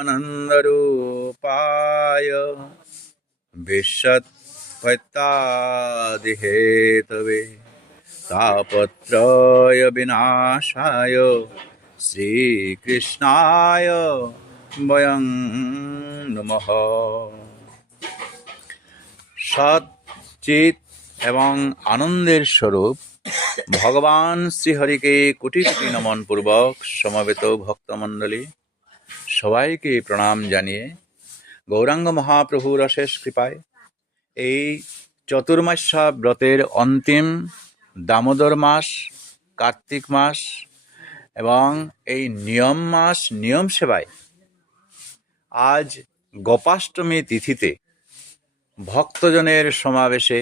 सच्चिदानन्दरूपाय विश्वोत्पत्त्यादिहेतवे तापत्रय विनाशाय শ্রীকৃষ্ণায় বয়ং নমঃ। সৎ চিত এবং আনন্দের স্বরূপ ভগবান শ্রীহরিকে কোটি কোটি নমন পূর্বক সমবেত ভক্তমণ্ডলী সবাইকে প্রণাম জানিয়ে গৌরাঙ্গ মহাপ্রভুর অশেষ কৃপায় এই চতুর্মাস্যা ব্রতের অন্তিম দামোদর মাস, কার্তিক মাস এবং এই নিয়ম মাস নিয়ম সেবায় আজ গোপাষ্টমী তিথিতে ভক্তজনের সমাবেশে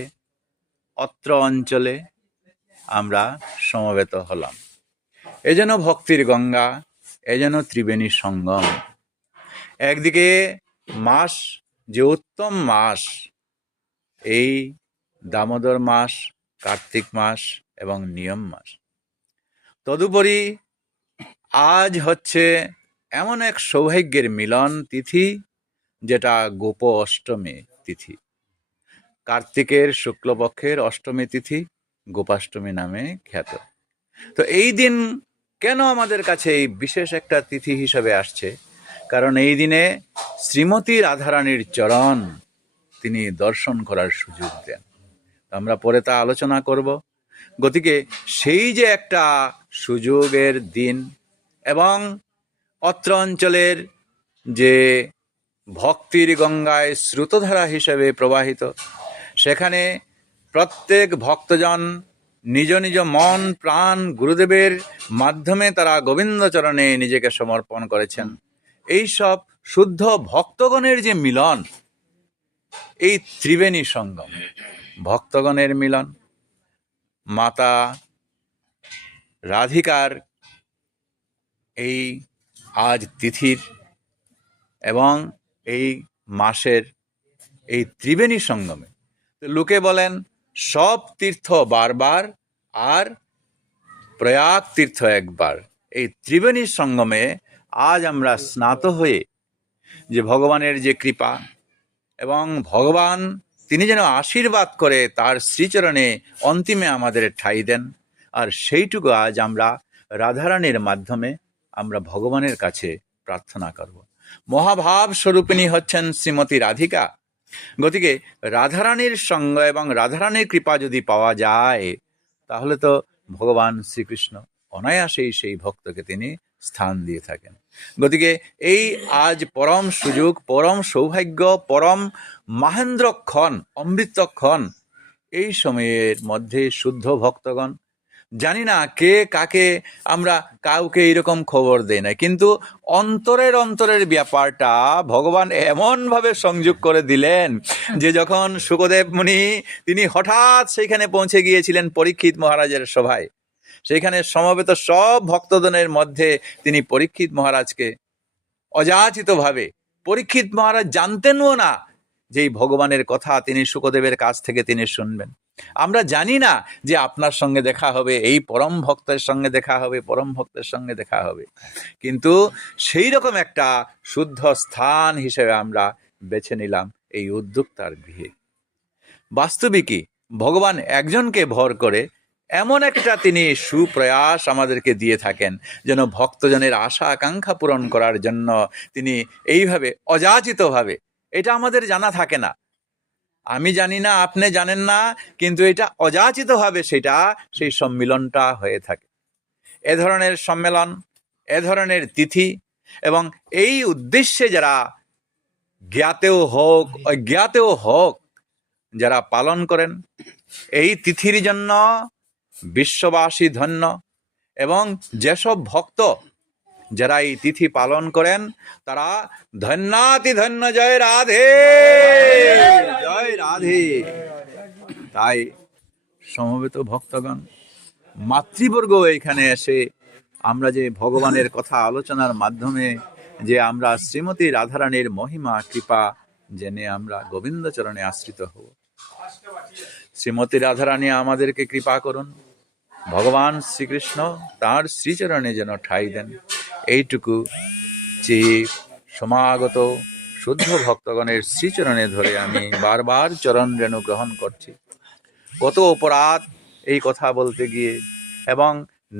অত্র অঞ্চলে আমরা সমবেত হলাম। এ যেন ভক্তির গঙ্গা, এ যেন ত্রিবেণী সঙ্গম। একদিকে মাস, যে উত্তম মাস, এই দামোদর মাস, কার্তিক মাস এবং নিয়ম মাস, তদুপরি আজ হচ্ছে এমন এক সৌভাগ্যের মিলন তিথি যেটা গোপ অষ্টমী তিথি। কার্তিকের শুক্লপক্ষের অষ্টমী তিথি গোপাষ্টমী নামে খ্যাত। তো এই দিন কেন আমাদের কাছে এই বিশেষ একটা তিথি হিসাবে আসছে? কারণ এই দিনে শ্রীমতী রাধারানীর চরণ তিনি দর্শন করার সুযোগ দেন। আমরা পরে তা আলোচনা করব। গতিকে সেই যে একটা সুযোগের দিন এবং অত্র অঞ্চলের যে ভক্তির গঙ্গায় স্রোতধারা হিসেবে প্রবাহিত, সেখানে প্রত্যেক ভক্তজন নিজ নিজ মন প্রাণ গুরুদেবের মাধ্যমে তারা গোবিন্দচরণে নিজেকে সমর্পণ করেছেন। এই সব শুদ্ধ ভক্তগণের যে মিলন, এই ত্রিবেণী সঙ্গম, ভক্তগণের মিলন, মাতা রাধিকার এই আজ তিথির এবং এই মাসের এই ত্রিবেণী সঙ্গমে লোকে বলেন সব তীর্থ বারবার আর প্রয়াগ তীর্থ একবার। এই ত্রিবেণী সঙ্গমে আজ আমরা স্নাত হয়ে যে ভগবানের যে কৃপা এবং ভগবান তিনি যেন আশীর্বাদ করে তার শ্রীচরণে অন্তিমে আমাদের ঠাঁই দেন, আর সেইটুকু আজ আমরা রাধারানীর মাধ্যমে আমরা ভগবানের কাছে প্রার্থনা করব। মহাভাব স্বরূপিণী হচ্ছেন শ্রীমতী রাধিকা। গতিকে রাধারানীর সঙ্গ এবং রাধারানীর কৃপা যদি পাওয়া যায়, তাহলে তো ভগবান শ্রীকৃষ্ণ অনায়াসেই সেই ভক্তকে তিনি স্থান দিয়ে থাকেন। গতিকে এই আজ পরম সুযোগ, পরম সৌভাগ্য, পরম মহেন্দ্রক্ষণ, অমৃতক্ষণ। এই সময়ের মধ্যে শুদ্ধ ভক্তগণ, জানি না কে কাকে, আমরা কাউকে এরকম খবর দেই না, কিন্তু অন্তরের ব্যাপারটা ভগবান এমন ভাবে সংযোগ করে দিলেন যে যখন শুকদেব মুনি তিনি হঠাৎ সেইখানে পৌঁছে গিয়েছিলেন পরীক্ষিত মহারাজের সভায়, সেইখানে সমবেত সব ভক্তজনের মধ্যে তিনি পরীক্ষিত মহারাজকে অযাচিত ভাবে, পরীক্ষিত মহারাজ জানতেনও না যে এই ভগবানের কথা তিনি শুকদেবের কাছ থেকে তিনি শুনবেন। আমরা জানি না যে আপনার সঙ্গে দেখা হবে, এই পরম ভক্তের সঙ্গে দেখা হবে, পরম ভক্তের সঙ্গে দেখা হবে, কিন্তু সেই রকম একটা শুদ্ধ স্থান হিসেবে আমরা বেছে নিলাম এই উদ্যোক্তার গৃহে। বাস্তবিকই ভগবান একজনকে ভর করে এমন একটা তিনি সুপ্রয়াস আমাদেরকে দিয়ে থাকেন, যেন ভক্তজনের আশা আকাঙ্ক্ষা পূরণ করার জন্য তিনি এইভাবে অযাচিতভাবে, এটা আমাদের জানা থাকে না, আমি জানি না, আপনি জানেন না, কিন্তু এটা অযাচিতভাবে সেটা সেই সম্মিলনটা হয়ে থাকে। এ ধরনের সম্মেলন, এ ধরনের তিথি এবং এই উদ্দেশ্যে যারা জ্ঞাতেও হোক অজ্ঞাতেও হোক যারা পালন করেন, এই তিথির জন্য বিশ্ববাসী ধন্য। এবং যেসব ভক্ত যারা এই তিথি পালন করেন তারা ধন্যাতি ধন্য। জয় রাধে, জয় রাধে। তাই সমবেত ভক্তগণ, মাতৃবর্গ এখানে এসে আমরা যে ভগবানের কথা আলোচনার মাধ্যমে যে আমরা শ্রীমতী রাধারানীর মহিমা কৃপা জেনে আমরা গোবিন্দচরণে আশ্রিত হব। শ্রীমতী রাধারানী আমাদেরকে কৃপা করুন, ভগবান শ্রীকৃষ্ণ তার শ্রীচরণে যেন ঠাঁই দেন, এইটুকু চেয়ে সমাগত শুদ্ধ ভক্তগণের শ্রীচরণে ধরে আমি বারবার চরণ রেণু গ্রহণ করছি। কত অপরাধ এই কথা বলতে গিয়ে, এবং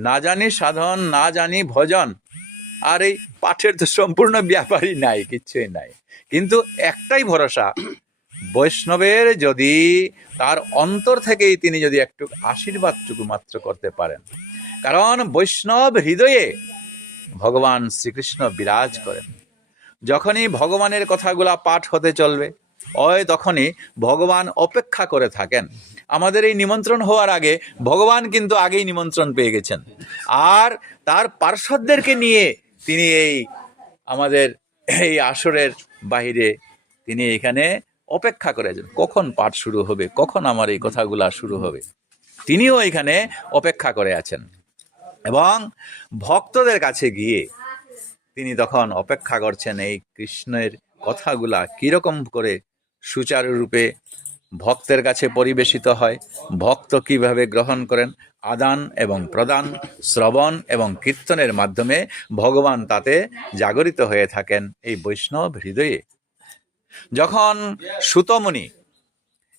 না জানি সাধন না জানি ভজন, আর এই পাঠের তো সম্পূর্ণ ব্যাপারই নাই, কিচ্ছুই নাই। কিন্তু একটাই ভরসা, বৈষ্ণবের যদি তার অন্তর থেকেই তিনি যদি একটু আশীর্বাদটুকু মাত্র করতে পারেন, কারণ বৈষ্ণব হৃদয়ে ভগবান শ্রীকৃষ্ণ বিরাজ করেন। যখনই ভগবানের কথাগুলা পাঠ হতে চলবে, ওই তখনই ভগবান অপেক্ষা করে থাকেন। আমাদের এই নিমন্ত্রণ হওয়ার আগে ভগবান কিন্তু আগেই নিমন্ত্রণ পেয়ে গেছেন, আর তার পার্শ্বদেরকে নিয়ে তিনি এই আমাদের এই আসরের বাহিরে তিনি এখানে অপেক্ষা করে আছেন, কখন পাঠ শুরু হবে, কখন আমার এই কথাগুলা শুরু হবে। তিনিও এখানে অপেক্ষা করে আছেন, এবং ভক্তদের কাছে গিয়ে তিনি তখন অপেক্ষা করছেন এই কৃষ্ণের কথাগুলা কিরকম করে সুচারুরূপে ভক্তের কাছে পরিবেশিত হয়, ভক্ত কিভাবে গ্রহণ করেন। আদান এবং প্রদান, শ্রবণ এবং কীর্তনের মাধ্যমে ভগবান তাতে জাগরিত হয়ে থাকেন এই বৈষ্ণব হৃদয়ে। যখন সুতমুনি,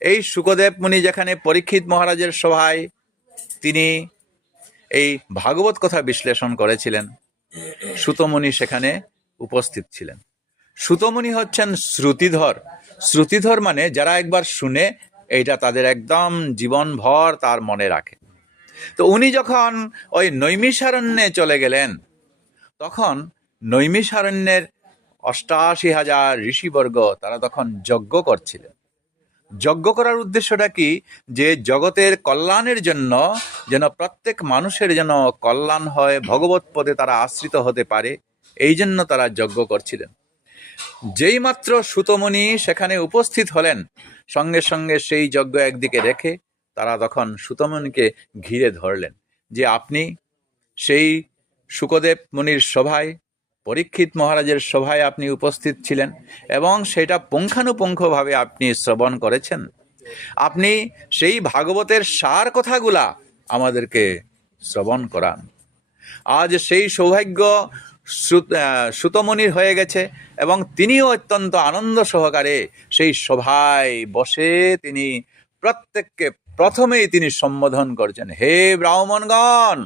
এই শুকদেব মুনি যেখানে পরীক্ষিত মহারাজের সভায় তিনি এই ভাগবত কথা বিশ্লেষণ করেছিলেন, সুতমুনি সেখানে উপস্থিত ছিলেন। সুতমুনি হচ্ছেন শ্রুতিধর। শ্রুতিধর মানে যারা একবার শুনে এইটা তাদের একদম জীবনভর তার মনে রাখে। তো উনি যখন ওই নৈমিষারণ্যে চলে গেলেন, তখন নৈমিষারণ্যের ৮৮,০০০ ঋষিবর্গ তারা তখন যজ্ঞ করছিলেন। যজ্ঞ করার উদ্দেশ্যটা কি, যে জগতের কল্যাণের জন্য, যেন প্রত্যেক মানুষের যেন কল্যাণ হয়, ভগবত পদে তারা আশ্রিত হতে পারে, এই জন্য তারা যজ্ঞ করছিলেন। যেই মাত্র সুতমুনি সেখানে উপস্থিত হলেন, সঙ্গে সঙ্গে সেই যজ্ঞ একদিকে রেখে তারা তখন সুতমুনিকে ঘিরে ধরলেন, যে আপনি সেই শুকদেব মুনির সভায়, পরীক্ষিত মহারাজের সভায় আপনি উপস্থিত ছিলেন, এবং সেটা পুঙ্খানুপুঙ্খভাবে আপনি শ্রবণ করেছেন। আপনি সেই ভাগবতের সার কথাগুলা আমাদেরকে শ্রবণ করান। আজ সেই সৌভাগ্য সুতমুনির হয়ে গেছে, এবং তিনিও অত্যন্ত আনন্দ সহকারে সেই সভায় বসে তিনি প্রত্যেককে প্রথমেই তিনি সম্বোধন করছেন, হে ব্রাহ্মণগণ।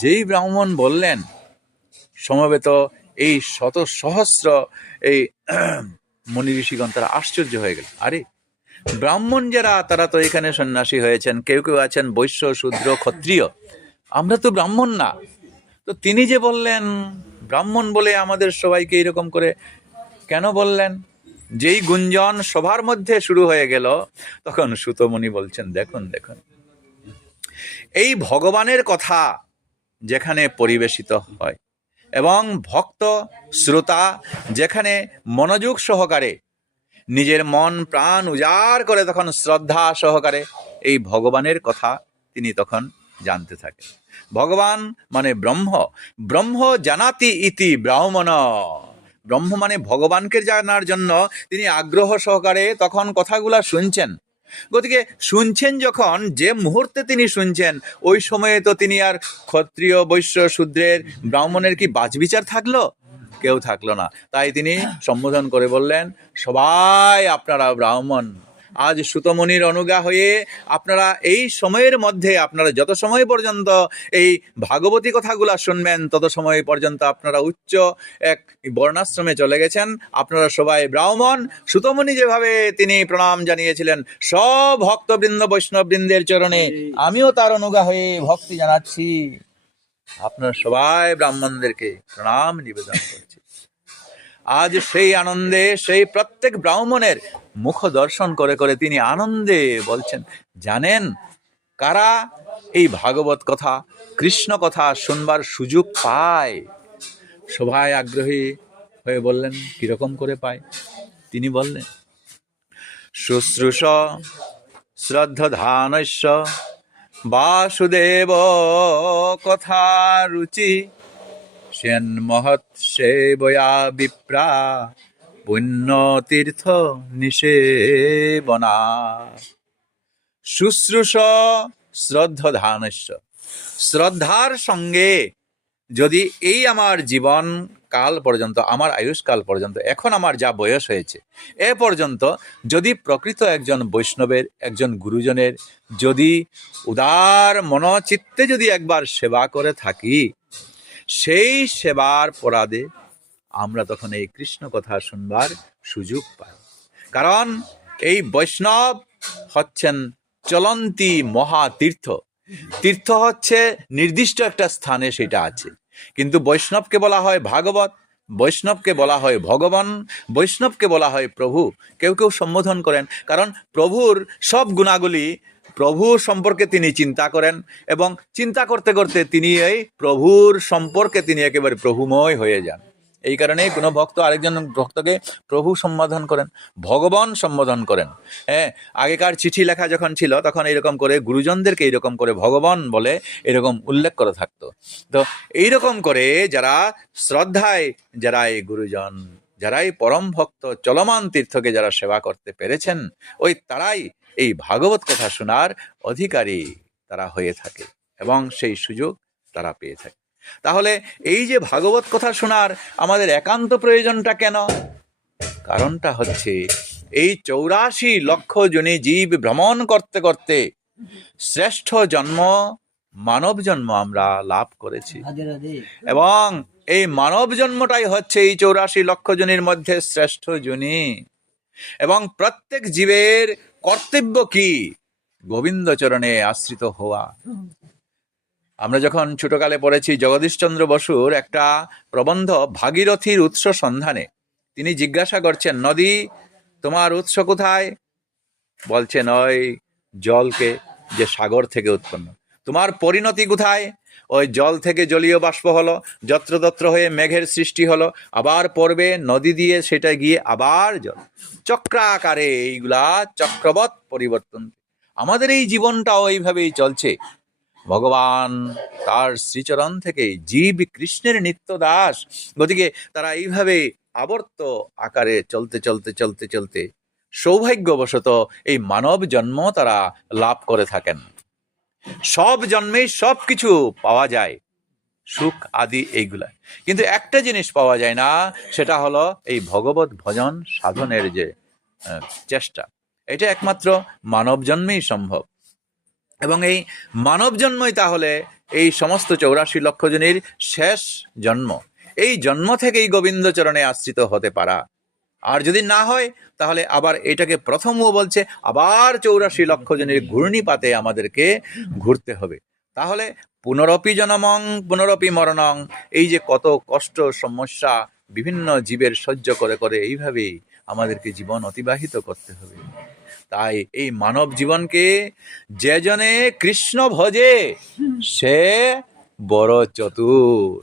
যেই ব্রাহ্মণ বললেন, সমবেত এই শত সহস্র এই মুনি ঋষিগণ তারা আশ্চর্য হয়ে গেল। আরে ব্রাহ্মণ যারা, তারা তো এখানে সন্ন্যাসী হয়েছেন, কেউ কেউ আছেন বৈশ্য, শূদ্র, ক্ষত্রিয়, আমরা তো ব্রাহ্মণ না। তো তিনি যে বললেন ব্রাহ্মণ বলে আমাদের সবাইকে এরকম করে কেন বললেন? যেই গুঞ্জন সবার মধ্যে শুরু হয়ে গেল, তখন সুতমুনি বলছেন, দেখুন দেখুন, এই ভগবানের কথা যেখানে পরিবেশিত হয়, এবং ভক্ত শ্রোতা যেখানে মনোযোগ সহকারে নিজের মন প্রাণ উজাড় করে তখন শ্রদ্ধা সহকারে এই ভগবানের কথা তিনি তখন জানতে থাকেন। ভগবান মানে ব্রহ্ম, ব্রহ্ম জানাতি ইতি ব্রাহ্মণ। ব্রহ্ম মানে ভগবানকে জানার জন্য তিনি আগ্রহ সহকারে তখন কথাগুলা শুনছেন। গতিকে শুনছেন যখন, যে মুহূর্তে তিনি শুনছেন, ওই সময়ে তো তিনি আর ক্ষত্রিয়, বৈশ্য, শূদ্রের, ব্রাহ্মণের কি বাছবিচার থাকলো? কেউ থাকলো না। তাই তিনি সম্বোধন করে বললেন, সবাই আপনারা ব্রাহ্মণ। আজ সুতমুনির অনুগা হয়ে আপনারা এই সময়ের মধ্যে, আপনারা যত সময় পর্যন্ত এই ভাগবতী কথাগুলা শুনবেন, তত সময় পর্যন্ত আপনারা উচ্চ এক বর্ণাশ্রমে চলে গেছেন, আপনারা সবাই ব্রাহ্মণ। সুতমুনি যেভাবে তিনি প্রণাম জানিয়েছিলেন সব ভক্তবৃন্দ, বৈষ্ণববৃন্দের চরণে, আমিও তার অনুগা হয়ে ভক্তি জানাচ্ছি, আপনারা সবাই ব্রাহ্মণদেরকে প্রণাম নিবেদন করছি। আজ সেই আনন্দে সেই প্রত্যেক ব্রাহ্মণের মুখ দর্শন করে করে তিনি আনন্দে বলছেন, জানেন কারা এই ভাগবত কথা, কৃষ্ণ কথা শুনবার সুযোগ পায়? সবাই আগ্রহী হয়ে বললেন, কিরকম করে পায়? তিনি বললেন, শুশ্রূষ শ্রদ্ধানস্য বাসুদেব কথা রুচি সেন মহৎ সেবয়া বিপ্রা পুণ্যতীর্থ নিষেবনা। শুশ্রূষ শ্রদ্ধানস্য, শ্রদ্ধার সঙ্গে যদি এই আমার জীবন কাল পর্যন্ত, আমার আয়ুষ্কাল পর্যন্ত, এখন আমার যা বয়স হয়েছে এ পর্যন্ত যদি প্রকৃত একজন বৈষ্ণবের, একজন গুরুজনের যদি উদার মনচিত্তে যদি একবার সেবা করে থাকি, সেই সেবার পরাদে আমরা তখন এই কৃষ্ণ কথা শুনবার সুযোগ পাই। কারণ এই বৈষ্ণব হচ্ছেন চলন্তি মহাতীর্থ। তীর্থ হচ্ছে নির্দিষ্ট একটা স্থানে সেটা আছে, কিন্তু বৈষ্ণবকে বলা হয় ভাগবত, বৈষ্ণবকে বলা হয় ভগবান, বৈষ্ণবকে বলা হয় প্রভু। কেউ কেউ সম্বোধন করেন, কারণ প্রভুর সব গুণাগুলি, প্রভু সম্পর্কে তিনি চিন্তা করেন এবং চিন্তা করতে করতে তিনি এই প্রভুর সম্পর্কে তিনি একেবারে প্রভুময় হয়ে যান। এই কারণে কোনো ভক্ত আরেকজন ভক্তকে প্রভু সম্বোধন করেন, ভগবান সম্বোধন করেন। হ্যাঁ, আগেকার চিঠি লেখা যখন ছিল তখন এইরকম করে গুরুজনদেরকে এইরকম করে ভগবান বলে এরকম উল্লেখ করে থাকতো। তো এইরকম করে যারা শ্রদ্ধায়, যারা এই গুরুজন, যারা এই পরম ভক্ত চলমান তীর্থকে যারা সেবা করতে পেরেছেন, ওই তারাই এই ভাগবত কথা শোনার অধিকারী তারা হয়ে থাকে এবং সেই সুযোগ তারা পেয়ে থাকে। তাহলে এই যে ভাগবত কথা শোনার আমাদের একান্ত প্রয়োজনটা কেন? কারণটা হচ্ছে এই 84 লক্ষ জনী জীব ভ্রমণ করতে করতে শ্রেষ্ঠ জন্ম মানব জন্ম আমরা লাভ করেছি, এবং এই মানব জন্মটাই হচ্ছে এই 84 লক্ষ জনের মধ্যে শ্রেষ্ঠ জনী। এবং প্রত্যেক জীবের কর্তব্য কি? গোবিন্দ চরণে আশ্রিত হওয়া। আমরা যখন ছোটকালে পড়েছি জগদীশচন্দ্র বসুর একটা প্রবন্ধ ভাগীরথীর উৎস সন্ধানে, তিনি জিজ্ঞাসা করছেন, নদী তোমার উৎস কোথায়? বলছেন ওই জলকে, যে সাগর থেকে উৎপন্ন। তোমার পরিণতি কোথায়? ওই জল থেকে জলীয় বাষ্প হলো, যত্রতত্র হয়ে মেঘের সৃষ্টি হলো, আবার পড়বে নদী দিয়ে সেটা গিয়ে আবার জল, চক্রাকারে এইগুলা চক্রবৎ পরিবর্তন। আমাদের এই জীবনটাও এইভাবেই চলছে। ভগবান তার শ্রীচরণ থেকে জীব কৃষ্ণের নিত্য দাস, গতিকে তারা এইভাবে আবর্ত আকারে চলতে চলতে চলতে চলতে সৌভাগ্যবশত এই মানব জন্ম তারা লাভ করে থাকেন। সব জন্মেই সব কিছু পাওয়া যায়, সুখ আদি এইগুলা, কিন্তু একটা জিনিস পাওয়া যায় না, সেটা হলো এই ভগবত ভজন সাধনের যে চেষ্টা। এটা একমাত্র মানব জন্মেই সম্ভব। এবং এই মানব জন্মই তাহলে এই সমস্ত 84 লক্ষ জনের শেষ জন্ম। এই জন্ম থেকেই গোবিন্দ চরণে আশ্রিত হতে পারা। আর যদি না হয় তাহলে আবার এটাকে প্রথমও বলছে আবার 84 লক্ষ জনের ঘূর্ণিপাতে আমাদেরকে ঘুরতে হবে। তাহলে পুনরপি জনমং পুনরপি মরণং, এই যে কত কষ্ট সমস্যা বিভিন্ন জীবের সহ্য করে করে এইভাবেই আমাদেরকে জীবন অতিবাহিত করতে হবে। তাই এই মানব জীবনকে যে জনে কৃষ্ণ ভজে সে বড় চতুর।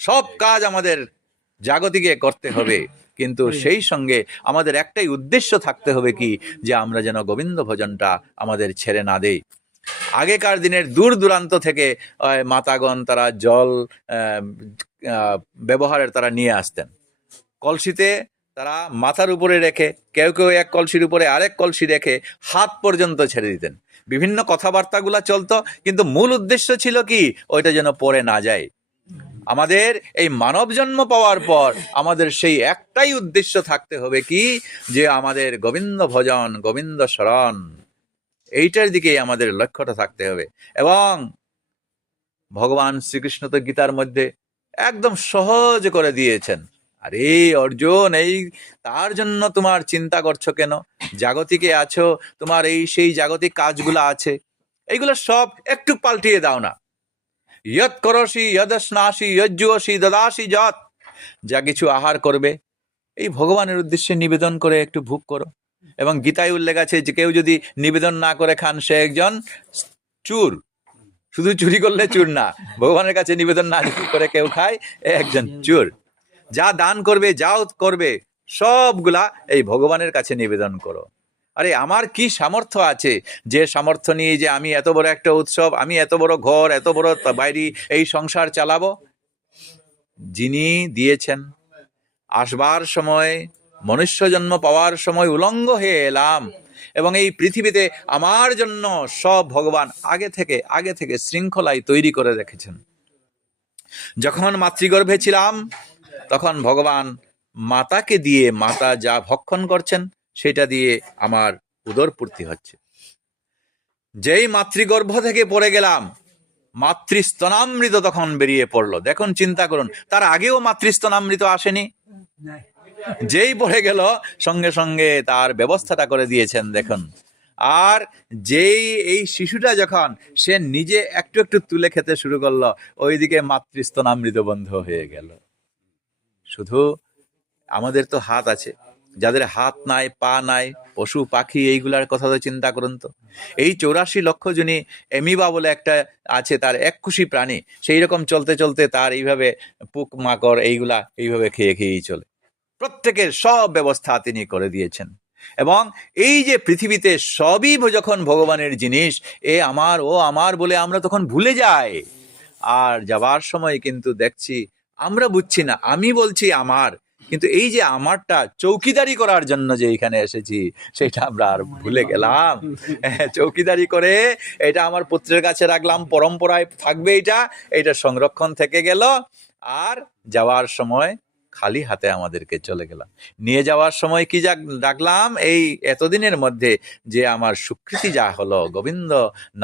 সব কাজ আমাদের জাগতিকে করতে হবে, কিন্তু সেই সঙ্গে আমাদের একটাই উদ্দেশ্য থাকতে হবে কি, যে আমরা যেন গোবিন্দ ভজনটা আমাদের ছেড়ে না দেই। আগেকার দিনের দূর দূরান্ত থেকে মাতাগণ তারা জল ব্যবহারের তারা নিয়ে আসতেন, কলসিতে তারা মাথার উপরে রেখে, কেউ কেউ এক কলসির উপরে আরেক কলসি রেখে হাত পর্যন্ত ছেড়ে দিতেন। বিভিন্ন কথাবার্তাগুলা চলতো, কিন্তু মূল উদ্দেশ্য ছিল কি, ওইটা যেন পড়ে না যায়। আমাদের এই মানব জন্ম পাওয়ার পর আমাদের সেই একটাই উদ্দেশ্য থাকতে হবে কি, যে আমাদের গোবিন্দ ভজন, গোবিন্দ শরণ, এইটার দিকেই আমাদের লক্ষ্যটা থাকতে হবে। এবং ভগবান শ্রীকৃষ্ণ তো গীতার মধ্যে একদম সহজ করে দিয়েছেন, আরে অর্জুন, এই তার জন্য তোমার চিন্তা করছো কেন? জাগতিকে আছো, তোমার এই সেই জাগতিক কাজগুলো আছে, এইগুলো সব একটু পাল্টিয়ে দাও না। ইয়ৎ করসি ইয়দস্নাসি ইয়জ্জুসি দদাসি যৎ, যা কিছু আহার করবে এই ভগবানের উদ্দেশ্যে নিবেদন করে একটু ভোগ করো। এবং গীতায় উল্লেখ আছে যে কেউ যদি নিবেদন না করে খান সে একজন চুর। শুধু চুরি করলে চুর না, ভগবানের কাছে নিবেদন না করে কেউ খায় একজন চুর। যা দান করবে, যা করবে, সবগুলা এই ভগবানের কাছে নিবেদন করো। আরে আমার কি সামর্থ্য আছে, যে সামর্থ্য নিয়ে যে আমি এত বড় একটা উৎসব, আমি এত বড় ঘর, এত বড় বাইরে এই সংসার চালাবো? যিনি দিয়েছেন, আসবার সময়, মনুষ্য জন্ম পাওয়ার সময় উলঙ্গ হয়ে এলাম, এবং এই পৃথিবীতে আমার জন্য সব ভগবান আগে থেকে শৃঙ্খলায় তৈরি করে রেখেছেন। যখন মাতৃগর্ভে ছিলাম তখন ভগবান মাতাকে দিয়ে, মাতা যা ভক্ষণ করছেন সেটা দিয়ে আমার উদর পূর্তি হচ্ছে। যেই মাতৃগর্ভ থেকে পড়ে গেলাম, মাতৃস্তনামৃত তখন বেরিয়ে পড়লো। দেখুন, চিন্তা করুন, তার আগেও মাতৃস্তনামৃত আসেনি। যেই পড়ে গেল সঙ্গে সঙ্গে তার ব্যবস্থাটা করে দিয়েছেন, দেখুন। আর যেই এই শিশুটা যখন সে নিজে একটু একটু তুলে খেতে শুরু করলো, ওইদিকে মাতৃস্তনামৃত বন্ধ হয়ে গেল। শুধু আমাদের তো হাত আছে, যাদের হাত নাই, পা নাই, পশু পাখি, এইগুলার কথা তো চিন্তা করুন তো। এই 84 লক্ষ জনই এমিবা বলে একটা আছে, তার এককুশি প্রাণী, সেই রকম চলতে চলতে তার এইভাবে পোক মাকড় এইগুলা এইভাবে খেয়ে খেয়েই চলে। প্রত্যেকের সব ব্যবস্থা তিনি করে দিয়েছেন। এবং এই যে পৃথিবীতে সবই যখন ভগবানের জিনিস, এ আমার, ও আমার বলে আমরা তখন ভুলে যাই। আর যাবার সময় কিন্তু দেখছি, আমরা বুঝছি না, আমি বলছি আমার, কিন্তু এই যে আমারটা চৌকিদারি করার জন্য যে এখানে এসেছি, সেটা আমরা আর ভুলে গেলাম। চৌকিদারি করে এটা আমার পুত্রের কাছে রাখলাম, পরম্পরায় থাকবে, এটা সংরক্ষণ থেকে গেল। আর যাওয়ার সময় খালি হাতে আমাদেরকে চলে গেলাম। নিয়ে যাওয়ার সময় কি ডাকলাম, এই এতদিনের মধ্যে যে আমার স্বীকৃতি যা হলো, গোবিন্দ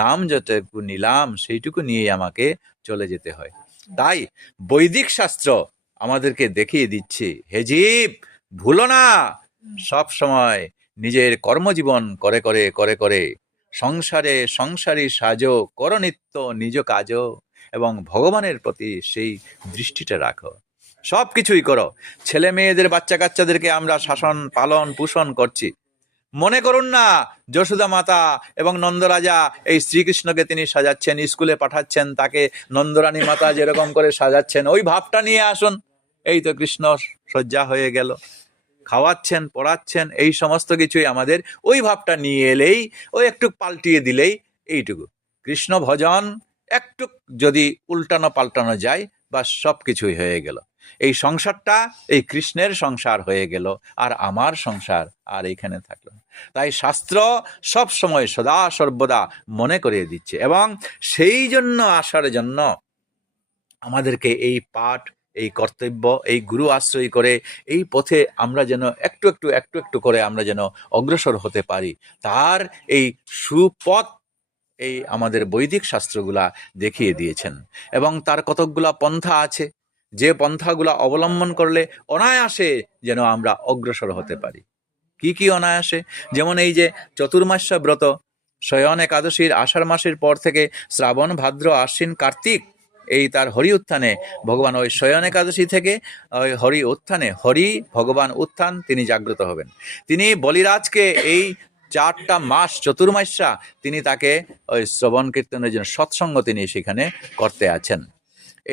নাম যতটুকু নিলাম সেইটুকু নিয়েই আমাকে চলে যেতে হয়। তাই বৈদিক শাস্ত্র আমাদেরকে দেখিয়ে দিচ্ছে, হে জীব, ভুলো না, সব সময় নিজের কর্মজীবন করে করে করে করে সংসারী সাজো, করো নিত্য নিজ কাজ, এবং ভগবানের প্রতি সেই দৃষ্টিটা রাখো। সব কিছুই করো। ছেলে মেয়েদের, বাচ্চা কাচ্চাদেরকে আমরা শাসন পালন পোষণ করছি। মনে করুন না যশোদা মাতা এবং নন্দরাজা এই শ্রীকৃষ্ণকে তিনি সাজাচ্ছেন, স্কুলে পাঠাচ্ছেন, তাকে নন্দরানী মাতা যেরকম করে সাজাচ্ছেন, ওই ভাবটা নিয়ে আসুন। এই তো কৃষ্ণ শয্যা হয়ে গেল, খাওয়াচ্ছেন, পড়াচ্ছেন, এই সমস্ত কিছুই আমাদের ওই ভাবটা নিয়ে এলেই, ওই একটু পাল্টিয়ে দিলেই, এইটুকু কৃষ্ণ ভজন একটু যদি উল্টানো পাল্টানো যায়, বা সব কিছুই হয়ে গেল। এই সংসারটা এই কৃষ্ণের সংসার হয়ে গেল, আর আমার সংসার আর এইখানে থাকলো। তাই শাস্ত্র সব সময় সদা সর্বদা মনে করিয়ে দিচ্ছে, এবং সেই জন্য আসার জন্য আমাদেরকে এই পাঠ, এই কর্তব্য, এই গুরু আশ্রয় করে এই পথে আমরা যেন একটু একটু একটু একটু করে আমরা যেন অগ্রসর হতে পারি, তার এই সুপথ এই আমাদের বৈদিক শাস্ত্রগুলা দেখিয়ে দিয়েছেন। এবং তার কতকগুলা পন্থা আছে, যে পন্থাগুলা অবলম্বন করলে অনায়াসে যেন আমরা অগ্রসর হতে পারি। কি কি অনায়াসে? যেমন এই যে চতুর্মাস্য ব্রত, শয়ন একাদশীর আষাঢ় মাসের পর থেকে শ্রাবণ, ভাদ্র, আশ্বিন, কার্তিক, এই তার হরি উত্থানে ভগবান, ওই শয়ন একাদশী থেকে ওই হরি উত্থানে, হরি ভগবান উত্থান, তিনি জাগ্রত হবেন। তিনি বলিরাজকে এই 4টা মাস চতুর্মাস্যা তিনি তাকে ওই শ্রবণ কীর্তনের জন্য সৎসঙ্গ তিনি সেখানে করতে আছেন।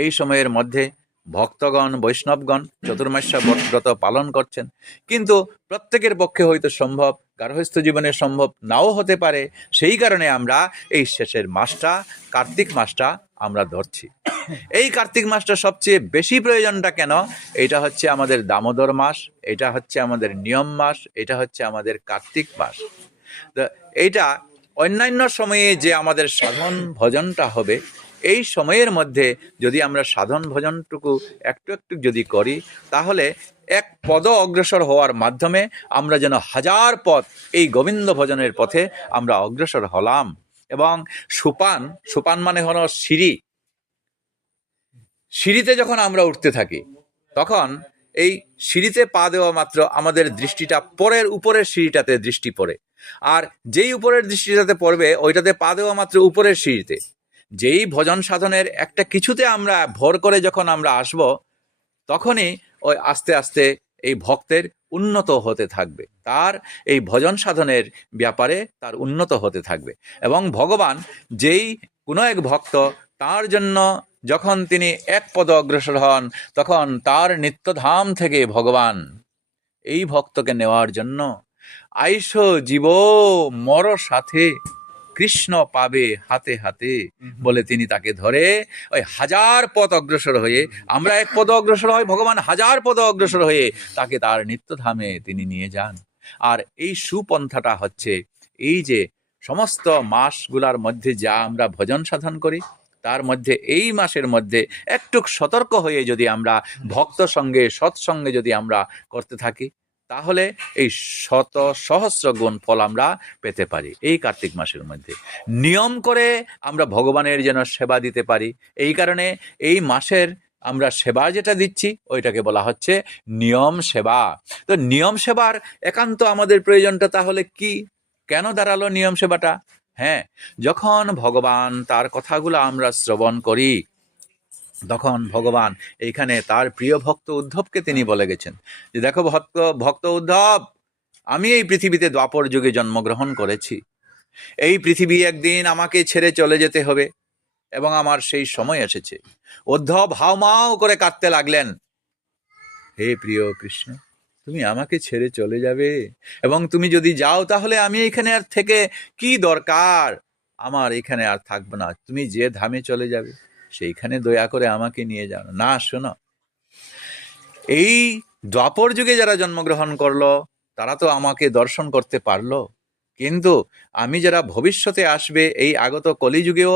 এই সময়ের মধ্যে ভক্তগণ, বৈষ্ণবগণ চতুর্মাস্যা ব্রত পালন করছেন, কিন্তু প্রত্যেকের পক্ষে হয়তো সম্ভব, গার্হস্থ্য জীবনে সম্ভব নাও হতে পারে। সেই কারণে আমরা এই শেষের মাসটা, কার্তিক মাসটা আমরা ধরছি। এই কার্তিক মাসটা সবচেয়ে বেশি প্রয়োজনটা কেন? এটা হচ্ছে আমাদের দামোদর মাস, এটা হচ্ছে আমাদের নিয়ম মাস, এটা হচ্ছে আমাদের কার্তিক মাস। এইটা অন্যান্য সময়ে যে আমাদের সাধন ভজনটা হবে, এই সময়ের মধ্যে যদি আমরা সাধন ভজনটুকু একটু একটু যদি করি, তাহলে এক পদ অগ্রসর হওয়ার মাধ্যমে আমরা যেন 1000 পথ এই গোবিন্দ ভজনের পথে আমরা অগ্রসর হলাম। এবং সোপান মানে হলো সিঁড়ি। সিঁড়িতে যখন আমরা উঠতে থাকি, তখন এই সিঁড়িতে পা দেওয়া মাত্র আমাদের দৃষ্টিটা পরের উপরের সিঁড়িটাতে দৃষ্টি পড়ে, আর যেই উপরের দৃষ্টিটাতে পড়বে ওইটাতে পা দেওয়া মাত্র উপরের সিঁড়িতে। যেই ভজন সাধনের একটা কিছুতে আমরা ভর করে যখন আমরা আসব, তখনই ওই আস্তে আস্তে এই ভক্তের উন্নত হতে থাকবে, তার এই ভজন সাধনের ব্যাপারে তার উন্নত হতে থাকবে। এবং ভগবান যেই কোনো এক ভক্ত, তার জন্য যখন তিনি এক পদ অগ্রসর হন, তখন তার নিত্যধাম থেকে ভগবান এই ভক্তকে নেওয়ার জন্য আইসো জীব মর সাথে, কৃষ্ণ পাবে হাতে হাতে বলে তিনি তাকে ধরে ওই 1000 পদ অগ্রসর হয়ে, আমরা এক পদ অগ্রসর হই, ভগবান 1000 পদ অগ্রসর হয়ে তাকে তার নিত্যধামে তিনি নিয়ে যান। আর এই সুপন্থাটা হচ্ছে এই যে সমস্ত মাসগুলার মধ্যে যা আমরা ভজন সাধন করি, তার মধ্যে এই মাসের মধ্যে একটু সতর্ক হয়ে যদি আমরা ভক্ত সঙ্গে সৎসঙ্গে যদি আমরা করতে থাকি, তাহলে এই শত সহস্র গুণ ফল আমরা পেতে পারি। এই কার্তিক মাসের মধ্যে নিয়ম করে আমরা ভগবানের যেন সেবা দিতে পারি। এই কারণে এই মাসের আমরা সেবা যেটা দিচ্ছি ওইটাকে বলা হচ্ছে নিয়ম সেবা। তো নিয়ম সেবার একান্ত আমাদের প্রয়োজনটা তাহলে কি, কেন দাঁড়ালো নিয়ম সেবাটা? হ্যাঁ, যখন ভগবান তার কথাগুলো আমরা শ্রবণ করি, তখন ভগবান এইখানে তার প্রিয় ভক্ত উদ্ধবকে তিনি বলে গেছেন যে দেখো ভক্ত উদ্ধব, আমি এই পৃথিবীতে দ্বাপর যুগে জন্মগ্রহণ করেছি। এই পৃথিবী একদিন আমাকে ছেড়ে চলে যেতে হবে এবং আমার সেই সময় এসেছে। উদ্ধব হাউমাউ করে কাঁদতে লাগলেন, হে প্রিয় কৃষ্ণ, তুমি আমাকে ছেড়ে চলে যাবে, এবং তুমি যদি যাও তাহলে আমি এখানে আর থেকে কি দরকার, আমার এখানে আর থাকবো না। তুমি যে ধামে চলে যাবে সেইখানে দয়া করে আমাকে নিয়ে যাও না। শোনো, এই দ্বাপর যুগে যারা জন্মগ্রহণ করলো তারা তো আমাকে দর্শন করতে পারলো, কিন্তু আমি যারা ভবিষ্যতে আসবে এই আগত কলিযুগেও,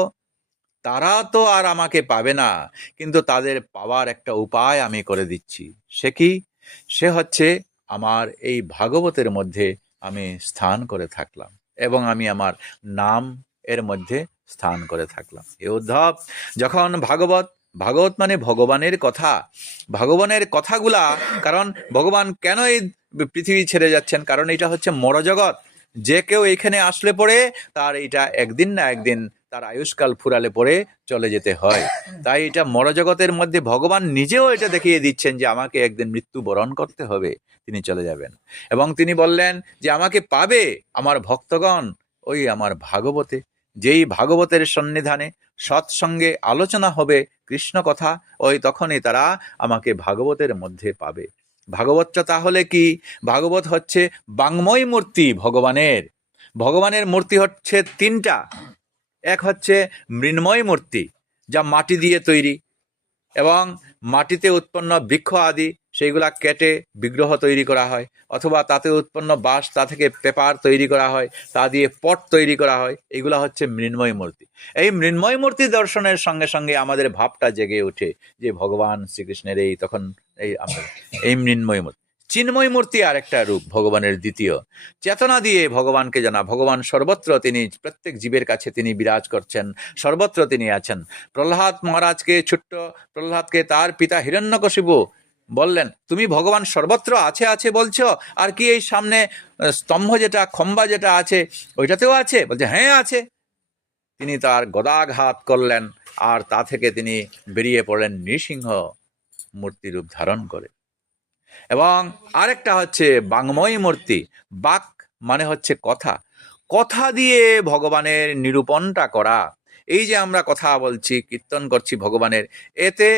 তারা তো আর আমাকে পাবে না। কিন্তু তাদের পাওয়ার একটা উপায় আমি করে দিচ্ছি। সে কি? সে হচ্ছে আমার এই ভাগবতের মধ্যে আমি স্থান করে থাকলাম এবং আমি আমার নাম এর মধ্যে স্থান করে থাকলাম। এ উদ্ধব, যখন ভাগবত মানে ভগবানের কথা, ভগবানের কথাগুলা, কারণ ভগবান কেন এই পৃথিবী ছেড়ে যাচ্ছেন, কারণ এটা হচ্ছে মরজগৎ। যে কেউ এখানে আসলে পরে তার এটা একদিন না একদিন তার আয়ুষ্কাল ফুরালে পরে চলে যেতে হয়। তাই এটা মরজগতের মধ্যে ভগবান নিজেও এটা দেখিয়ে দিচ্ছেন যে আমাকে একদিন মৃত্যু বরণ করতে হবে, তিনি চলে যাবেন। এবং তিনি বললেন যে আমাকে পাবে আমার ভক্তগণ ওই আমার ভাগবতে, যেই ভাগবতের সন্নিধানে সৎসঙ্গে আলোচনা হবে কৃষ্ণ কথা, ওই তখনই তারা আমাকে ভাগবতের মধ্যে পাবে। ভাগবতটা তাহলে কি? ভাগবত হচ্ছে বাংময় মূর্তি ভগবানের। ভগবানের মূর্তি হচ্ছে তিনটা। এক হচ্ছে মৃন্ময় মূর্তি, যা মাটি দিয়ে তৈরি, এবং মাটিতে উৎপন্ন বৃক্ষ আদি সেইগুলা কেটে বিগ্রহ তৈরি করা হয়, অথবা তাতে উৎপন্ন বাঁশ, তা থেকে পেপার তৈরি করা হয়, তা দিয়ে পট তৈরি করা হয়। এগুলা হচ্ছে মৃন্ময় মূর্তি। এই মৃন্ময় মূর্তি দর্শনের সঙ্গে সঙ্গে আমাদের ভাবটা জেগে ওঠে যে ভগবান শ্রীকৃষ্ণের এই তখন এই মৃন্ময় মূর্তি। চিন্ময় মূর্তি আর একটা রূপ ভগবানের দ্বিতীয়। চেতনা দিয়ে ভগবানকে জানা। ভগবান সর্বত্র, তিনি প্রত্যেক জীবের কাছে তিনি বিরাজ করছেন, সর্বত্র তিনি আছেন। প্রহ্লাদ মহারাজকে, ছোট্ট প্রহ্লাদকে তার পিতা হিরণ্যকশিপু বললেন, তুমি ভগবান সর্বত্র আছে আছে বলছো, আর কি এই সামনে স্তম্ভ যেটা, খম্বা যেটা আছে ওইটাতেও আছে? বলছে হ্যাঁ আছে। তিনি তার গদাঘাত করলেন, আর তা থেকে তিনি বেরিয়ে পড়লেন নৃসিংহ মূর্তি রূপ ধারণ করে। এবং আরেকটা হচ্ছে বাংময় মূর্তি। বাক মানে হচ্ছে কথা, কথা দিয়ে ভগবানের নিরূপণটা করা। এই যে আমরা কথা বলছি, কীর্তন করছি ভগবানের, এতে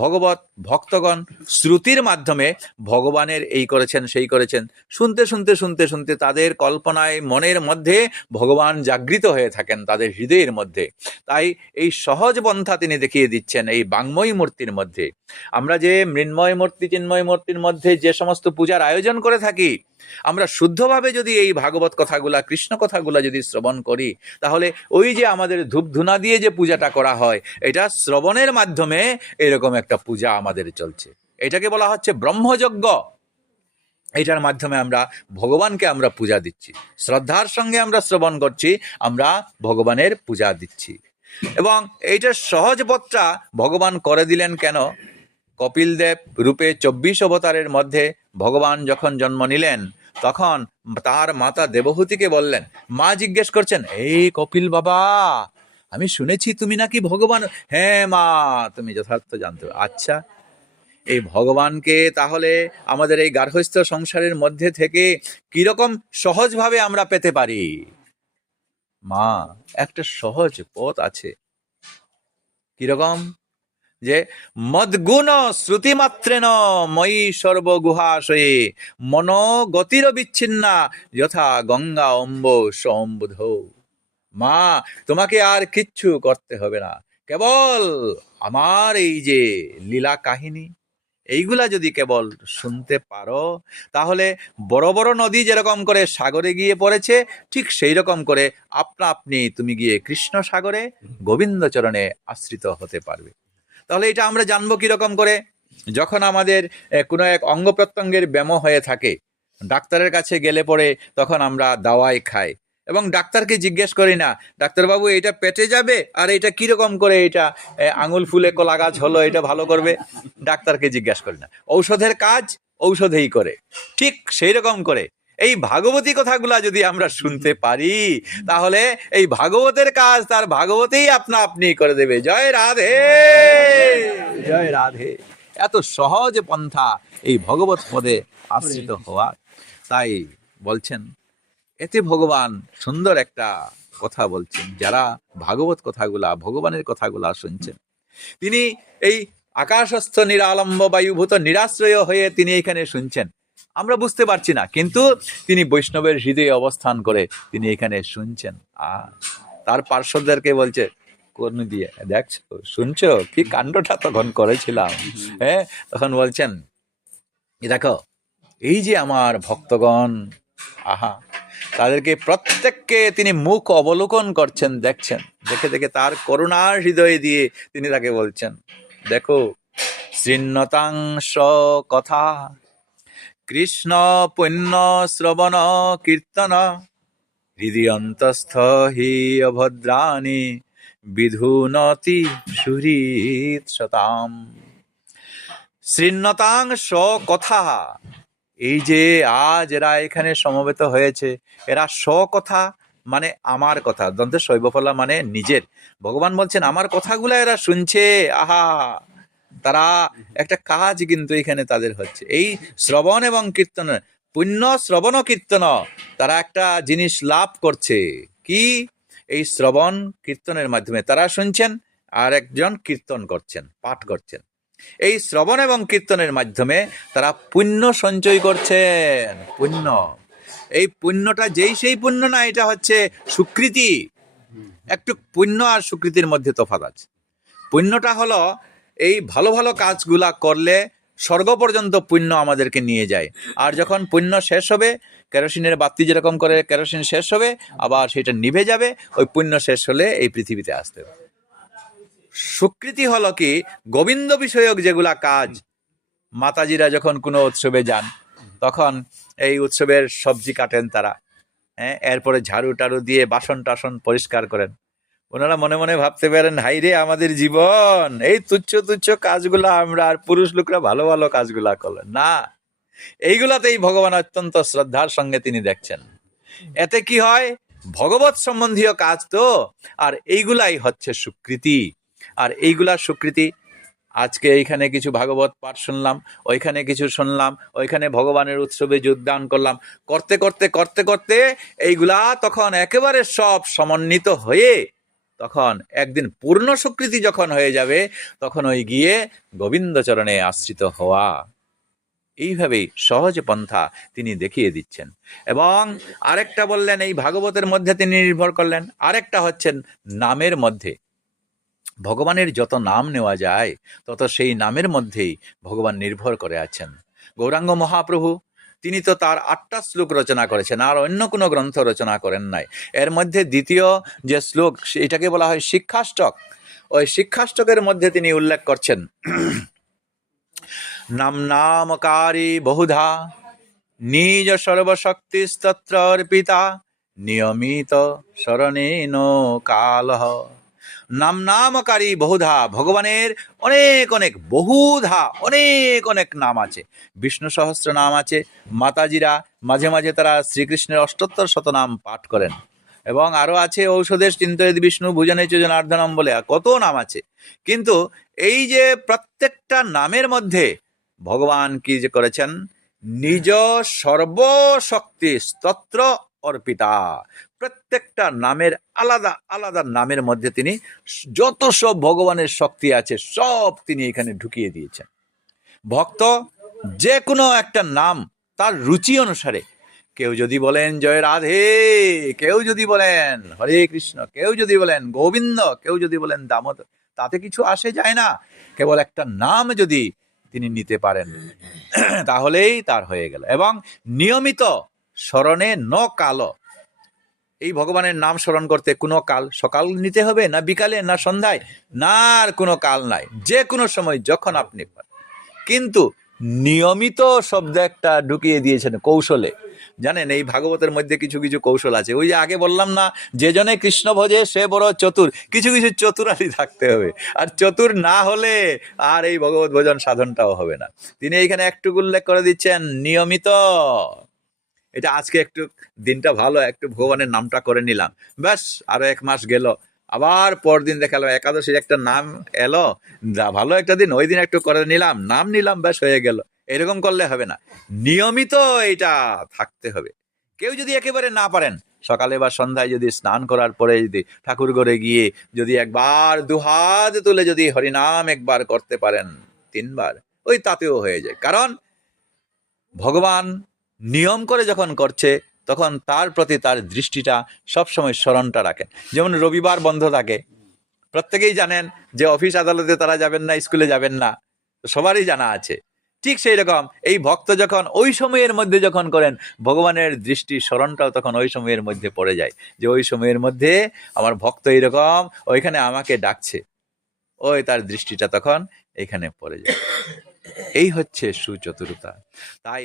ভগবত ভক্তগণ শ্রুতির মাধ্যমে ভগবানের এই করেছেন সেই করেছেন শুনতে শুনতে শুনতে শুনতে তাদের কল্পনায় মনের মধ্যে ভগবান জাগৃত হয়ে থাকেন তাদের হৃদয়ের মধ্যে। তাই এই সহজ পন্থা তিনি দেখিয়ে দিচ্ছেন এই বাংময় মূর্তির মধ্যে। আমরা যে মৃন্ময় মূর্তি, চিন্ময় মূর্তির মধ্যে যে সমস্ত পূজার আয়োজন করে থাকি, আমরা শুদ্ধভাবে যদি এই ভাগবত কথাগুলা, কৃষ্ণ কথাগুলা যদি শ্রবণ করি, তাহলে ওই যে আমাদের ধূপধুনা দিয়ে যে পূজাটা করা হয়, এটা শ্রবণের মাধ্যমে এরকম একটা পূজা আমাদের চলছে। এটাকে বলা হচ্ছে ব্রহ্মযজ্ঞ। এটার মাধ্যমে আমরা ভগবানকে আমরা পূজা দিচ্ছি, শ্রদ্ধার সঙ্গে আমরা শ্রবণ করছি, আমরা ভগবানের পূজা দিচ্ছি। এবং এইটার সহজ পথটা ভগবান করে দিলেন কেন? কপিল দেব রূপে 24 অবতারের মধ্যে ভগবান যখন জন্ম নিলেন, তখন তার মাতা দেবহূতিকে বললেন, মা জিজ্ঞেস করছেন, এই কপিল বাবা, আমি শুনেছি তুমি নাকি ভগবান। হ্যাঁ মা, তুমি যথার্থ জানতে। আচ্ছা, এই ভগবানকে তাহলে আমাদের এই গার্হস্থ্য সংসারের মধ্যে থেকে কিরকম সহজভাবে আমরা পেতে পারি? মা, একটা সহজ পথ আছে। কিরকম? যে মদ্গুণ শ্রুতিমাত্রেন ময়ি সর্বগুহাশয়ে মনোগতির বিচ্ছিন্না যথা গঙ্গা অম্ব সম্বুধ। মা, তোমাকে আর কিচ্ছু করতে হবে না, কেবল আমার এই যে লীলা কাহিনী, এইগুলা যদি কেবল শুনতে পারো, তাহলে বড় বড় নদী যেরকম করে সাগরে গিয়ে পড়েছে, ঠিক সেই রকম করে আপনা আপনি তুমি গিয়ে কৃষ্ণ সাগরে গোবিন্দ চরণে আশ্রিত হতে পারবে। তাহলে এটা আমরা জানবো কিরকম করে? যখন আমাদের কোনো এক অঙ্গ প্রত্যঙ্গের ব্যামো হয়ে থাকে, ডাক্তারের কাছে গেলে পরে তখন আমরা দাওয়াই খাই এবং ডাক্তারকে জিজ্ঞেস করি না, ডাক্তারবাবু এটা পেটে যাবে আর এটা কিরকম করে এটা আঙুল ফুলে কলা গাছ হলো, এটা ভালো করবে? ডাক্তারকে জিজ্ঞাসা করি না। ঔষধের কাজ ঔষধেই করে। ঠিক সেই রকম করে এই ভাগবতী কথাগুলা যদি আমরা শুনতে পারি, তাহলে এই ভাগবতের কাজ তার ভাগবতেই আপনা আপনি করে দেবে। জয় রাধে, জয় রাধে। এত সহজ পন্থা এই ভগবত পদে আশ্রিত হওয়া। তাই বলছেন, এতে ভগবান সুন্দর একটা কথা বলছেন। যারা ভাগবত কথাগুলা, ভগবানের কথাগুলা শুনছেন, তিনি এই আকাশস্থ নিরালম্ব বায়ুভূত নিরাশ্রয় হয়ে তিনি এখানে শুনছেন। আমরা বুঝতে পারছি না, কিন্তু তিনি বৈষ্ণবের হৃদয়ে অবস্থান করে তিনি এখানে শুনছেন। আর তার পার্শ্বদেরকে বলছে, কর্ণ দিয়ে দেখছো, শুনছো কি কাণ্ডটা তখন করেছিলাম। হ্যাঁ, তখন বলছেন, দেখো এই যে আমার ভক্তগণ, আহা, তাদেরকে প্রত্যেককে তিনি মুখ অবলোকন করছেন, দেখছেন। দেখে দেখে তার করুণার হৃদয় দিয়ে তিনি তাকে বলছেন, দেখো শৃণ্যতাংশ কথা কৃষ্ণ পুণ্য শ্রবণ কীর্তন হৃদয়ন্তস্থ হি অভদ্রাণি বিধুনতি সুহৃৎ শতাম। শৃণ্যতাংশ কথা, এই যে আজ এরা এখানে সমবেত হয়েছে, এরা কথা মানে আমার কথা, দন্তে শৈবফলা মানে নিজের। ভগবান বলছেন আমার কথাগুলো এরা শুনছে। আহা, তারা একটা কাজ কিন্তু এখানে তাদের হচ্ছে, এই শ্রবণ এবং কীর্তন, পুণ্য শ্রবণ ও কীর্তন, তারা একটা জিনিস লাভ করছে। কি? এই শ্রবণ কীর্তনের মাধ্যমে তারা শুনছেন আর একজন কীর্তন করছেন, পাঠ করছেন। এই শ্রবণ এবং কীর্তনের মাধ্যমে তারা পুণ্য সঞ্চয় করছেন। পুণ্য, এই পুণ্যটা যেই সেই পুণ্য না, এটা হচ্ছে স্বীকৃতি। একটু পুণ্য আর স্বীকৃতির মধ্যে তফাৎ আছে। পুণ্যটা হলো এই ভালো ভালো কাজগুলা করলে স্বর্গ পর্যন্ত পুণ্য আমাদেরকে নিয়ে যায়। আর যখন পুণ্য শেষ হবে, কেরোসিনের বাতি যেরকম করে কেরোসিন শেষ হবে, আবার সেটা নিভে যাবে। ওই পুণ্য শেষ হলে এই পৃথিবীতে আসতে হবে। স্বীকৃতি হলো কি, গোবিন্দ বিষয়ক যেগুলা কাজ। মাতাজিরা যখন কোনো উৎসবে যান, তখন এই উৎসবের সবজি কাটেন তারা, হ্যাঁ, এরপরে ঝাড়ু টাড়ু দিয়ে বাসন টাসন পরিষ্কার করেন। ওনারা মনে মনে ভাবতে পারেন, হাই রে আমাদের জীবন, এই তুচ্ছ তুচ্ছ কাজগুলা আমরা, আর পুরুষ লোকরা ভালো ভালো কাজগুলা করলেন না। এইগুলাতেই ভগবান অত্যন্ত শ্রদ্ধার সঙ্গে তিনি দেখছেন। এতে কি হয়, ভগবত সম্বন্ধীয় কাজ তো, আর এইগুলাই হচ্ছে স্বীকৃতি। আর এইগুলা স্বীকৃতি, আজকে এইখানে কিছু ভাগবত পাঠ শুনলাম, ওইখানে কিছু শুনলাম, ওইখানে ভগবানের উৎসবে যোগদান করলাম, করতে করতে করতে করতে এইগুলা তখন একেবারে সব সমন্বিত হয়ে তখন একদিন পূর্ণ স্বীকৃতি যখন হয়ে যাবে, তখন ওই গিয়ে গোবিন্দ চরণে আশ্রিত হওয়া। এইভাবেই সহজ পন্থা তিনি দেখিয়ে দিচ্ছেন। এবং আরেকটা বললেন, এই ভাগবতের মধ্যে তিনি নির্ভর করলেন। আরেকটা হচ্ছেন নামের মধ্যে। ভগবানের যত নাম নেওয়া যায়, তত সেই নামের মধ্যেই ভগবান নির্ভর করে আছেন। গৌরাঙ্গ মহাপ্রভু তিনি তো তার 8টা শ্লোক রচনা করেছেন, আর অন্য কোনো গ্রন্থ রচনা করেন নাই। এর মধ্যে দ্বিতীয় যে শ্লোক, এটাকে বলা হয় শিক্ষাষ্টক। ওই শিক্ষাষ্টকের মধ্যে তিনি উল্লেখ করছেন, নাম নামকারী বহুধা নিজ সর্বশক্তিস্তত্র অর্পিতা নিয়মিত শরণেন কালহ। নাম নামকারী বহুধা, ভগবানের অনেক অনেক, বহুধা অনেক অনেক নাম আছে। বিষ্ণু সহস্র নাম আছে। মাতাজিরা মাঝে মাঝে তারা শ্রীকৃষ্ণের 78 শতনাম পাঠ করেন। এবং আরো আছে ঔষধের চিন্তয়েদ বিষ্ণু ভুজনে চ জনার্দনম বলে কত নাম আছে। কিন্তু এই যে প্রত্যেকটা নামের মধ্যে ভগবান কি যে করেছেন, নিজ সর্বশক্তি স্তোত্র অর্পিতা। প্রত্যেকটা নামের আলাদা আলাদা নামের মধ্যে তিনি যত সব ভগবানের শক্তি আছে সব তিনি এখানে ঢুকিয়ে দিয়েছেন। ভক্ত যে কোনো একটা নাম তার রুচি অনুসারে, কেউ যদি বলেন জয় রাধে, কেউ যদি বলেন হরে কৃষ্ণ, কেউ যদি বলেন গোবিন্দ, কেউ যদি বলেন দামোদর, তাতে কিছু আসে যায় না। কেবল একটা নাম যদি তিনি নিতে পারেন, তাহলেই তার হয়ে গেল। এবং নিয়মিত স্মরণে ন কাল, এই ভগবানের নাম স্মরণ করতে কোনো কাল, সকাল নিতে হবে না বিকালে না সন্ধ্যায়, না আর কোনো কাল নাই, যে কোনো সময় যখন আপনি পারেন। কিন্তু নিয়মিত শব্দ একটা ঢুকিয়ে দিয়েছেন কৌশলে। জানেন এই ভাগবতের মধ্যে কিছু কিছু কৌশল আছে। ওই যে আগে বললাম না, যে জনে কৃষ্ণ ভজে সে বড় চতুর, কিছু কিছু চতুরালি থাকতে হবে। আর চতুর না হলে আর এই ভগবত ভজন সাধনটাও হবে না। তিনি এইখানে একটু উল্লেখ করে দিচ্ছেন নিয়মিত। এটা আজকে একটু দিনটা ভালো, একটু ভগবানের নামটা করে নিলাম, ব্যাস আরো 1 মাস গেল, আবার পরদিন দেখালাম একাদশীর একটা নাম এলো, ভালো একটা দিন, ওই দিন একটু করে নিলাম, নাম নিলাম, ব্যাস হয়ে গেল। এরকম করলে হবে না, নিয়মিত এটা থাকতে হবে। কেউ যদি একেবারে না পারেন, সকালে বা সন্ধ্যায় যদি স্নান করার পরে যদি ঠাকুর ঘরে গিয়ে যদি একবার দুহাত তুলে যদি হরিনাম একবার করতে পারেন 3 বার, ওই তাতেও হয়ে যায়। কারণ ভগবান নিয়ম করে যখন করছে তখন তার প্রতি তার দৃষ্টিটা সবসময় স্মরণটা রাখেন। যেমন রবিবার বন্ধ থাকে, প্রত্যেকেই জানেন যে অফিস আদালতে তারা যাবেন না, স্কুলে যাবেন না, সবারই জানা আছে। ঠিক সেই রকম এই ভক্ত যখন ওই সময়ের মধ্যে যখন করেন, ভগবানের দৃষ্টি স্মরণটাও তখন ওই সময়ের মধ্যে পড়ে যায়, যে ওই সময়ের মধ্যে আমার ভক্ত এইরকম ওইখানে আমাকে ডাকছে, ওই তার দৃষ্টিটা তখন এখানে পড়ে যায়। এই হচ্ছে সুচতুরতা। তাই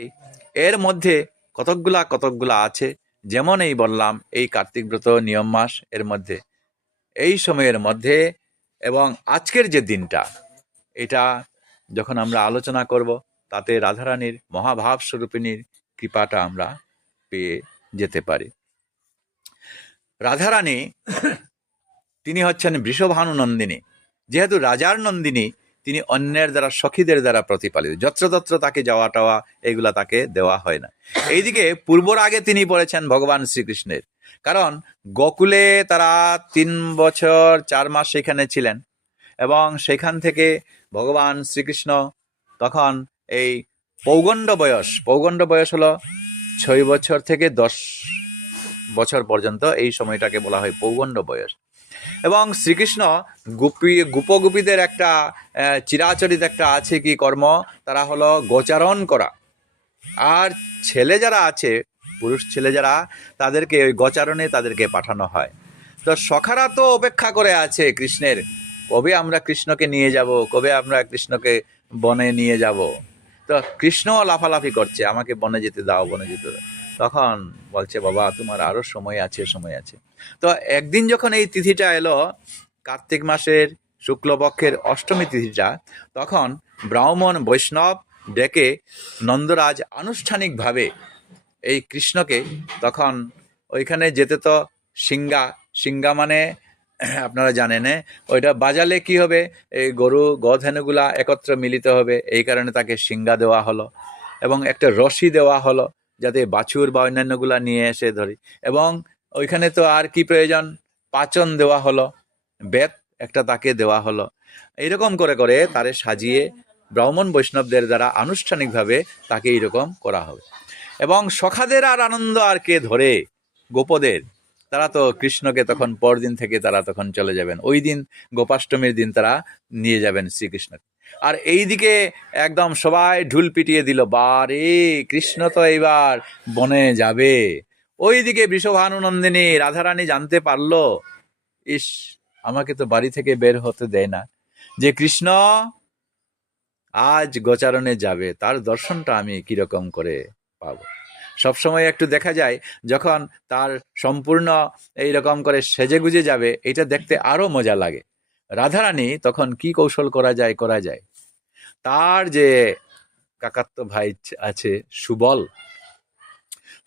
এর মধ্যে কতকগুলা আছে, যেমন এই বললাম এই কার্তিক ব্রত নিয়ম মাস এর মধ্যে, এই সময়ের মধ্যে এবং আজকের যে দিনটা, এটা যখন আমরা আলোচনা করব, তাতে রাধারানীর মহাভাব স্বরূপিণীর কৃপাটা আমরা পেয়ে যেতে পারি। রাধারানী তিনি হচ্ছেন বৃষভানু নন্দিনী। যেহেতু রাজার নন্দিনী, তিনি অন্যের দ্বারা, সখীদের দ্বারা প্রতিপালিত, যত্রতত্র তাকে যাওয়া টাওয়া এগুলা তাকে দেওয়া হয় না। এইদিকে পূর্বর আগে তিনি পড়েছেন ভগবান শ্রীকৃষ্ণের, কারণ গোকুলে তারা 3 বছর 4 মাস সেখানে ছিলেন, এবং সেখান থেকে ভগবান শ্রীকৃষ্ণ তখন এই পৌগণ্ড বয়স হলো 6 বছর থেকে 10 বছর পর্যন্ত, এই সময়টাকে বলা হয় পৌগণ্ড বয়স। এবং শ্রীকৃষ্ণ গোপগোপীদের একটা চিরাচরিত একটা আছে কি কর্ম, তারা হলো গোচারণ করা। আর ছেলে যারা আছে, পুরুষ ছেলে যারা, তাদেরকে ওই গোচারণে তাদেরকে পাঠানো হয়। তো সখারা তো অপেক্ষা করে আছে কৃষ্ণের, কবে আমরা কৃষ্ণকে নিয়ে যাব, কবে আমরা কৃষ্ণকে বনে নিয়ে যাব। তো কৃষ্ণ লাফালাফি করছে, আমাকে বনে যেতে দাও, বনে যেতে দাও। তখন বলছে, বাবা তোমার আরো সময় আছে। তো একদিন যখন এই তিথিটা এলো, কার্তিক মাসের শুক্লপক্ষের অষ্টমী তিথিটা, তখন ব্রাহ্মণ বৈষ্ণব ডেকে নন্দরাজ আনুষ্ঠানিকভাবে এই কৃষ্ণকে, তখন ওইখানে যেতে তো সিঙ্গা মানে আপনারা জানেন, ওইটা বাজালে কি হবে, এই গরু গধেনুগুলা একত্র মিলিত হবে, এই কারণে তাকে সিঙ্গা দেওয়া হলো, এবং একটা রশি দেওয়া হলো যাতে বাছুর বা অন্যান্যগুলা নিয়ে এসে ধরি। এবং ওইখানে তো আর কি প্রয়োজন, পাচন দেওয়া হলো, বেত একটা তাকে দেওয়া হলো। এইরকম করে করে তারে সাজিয়ে ব্রাহ্মণ বৈষ্ণবদের দ্বারা আনুষ্ঠানিকভাবে তাকে এইরকম করা হবে। এবং সখাদের আর আনন্দ আর কে ধরে, গোপদের, তারা তো কৃষ্ণকে তখন পরদিন থেকে তারা তখন চলে যাবেন, ওই দিন গোপাষ্টমীর দিন তারা নিয়ে যাবেন শ্রীকৃষ্ণকে। আর এইদিকে একদম সবাই ঢুল পিটিয়ে দিল, বারে কৃষ্ণ তো এইবার বনে যাবে। ওইদিকে বৃষভানু নন্দিনী রাধারানী জানতে পারলো, ইস আমাকে তো বাড়ি থেকে বের হতে দেয় না, যে কৃষ্ণ আজ গোচারণে যাবে, তার দর্শনটা আমি কিরকম করে পাবো। সবসময় একটু দেখা যায় যখন তার সম্পূর্ণ এইরকম করে সেজে গুজে যাবে, এটা দেখতে আরো মজা লাগে। রাধারানী তখন কি কৌশল করা যায়, তার যে কাকাত্ব ভাই আছে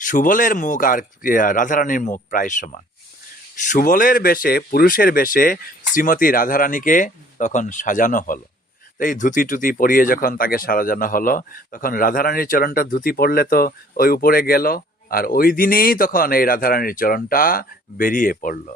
সুবলের মুখ আর রাধারানীর মুখ প্রায় সমান। সুবলের বেশে, পুরুষের বেশে শ্রীমতী রাধারানীকে তখন সাজানো হলো। এই ধুতি টুতি পরিয়ে যখন তাকে সাজানো হলো, তখন রাধারানীর চরণটা, ধুতি পড়লে তো ওই উপরে গেল, আর ওই দিনেই তখন এই রাধারানীর চরণটা বেরিয়ে পড়লো।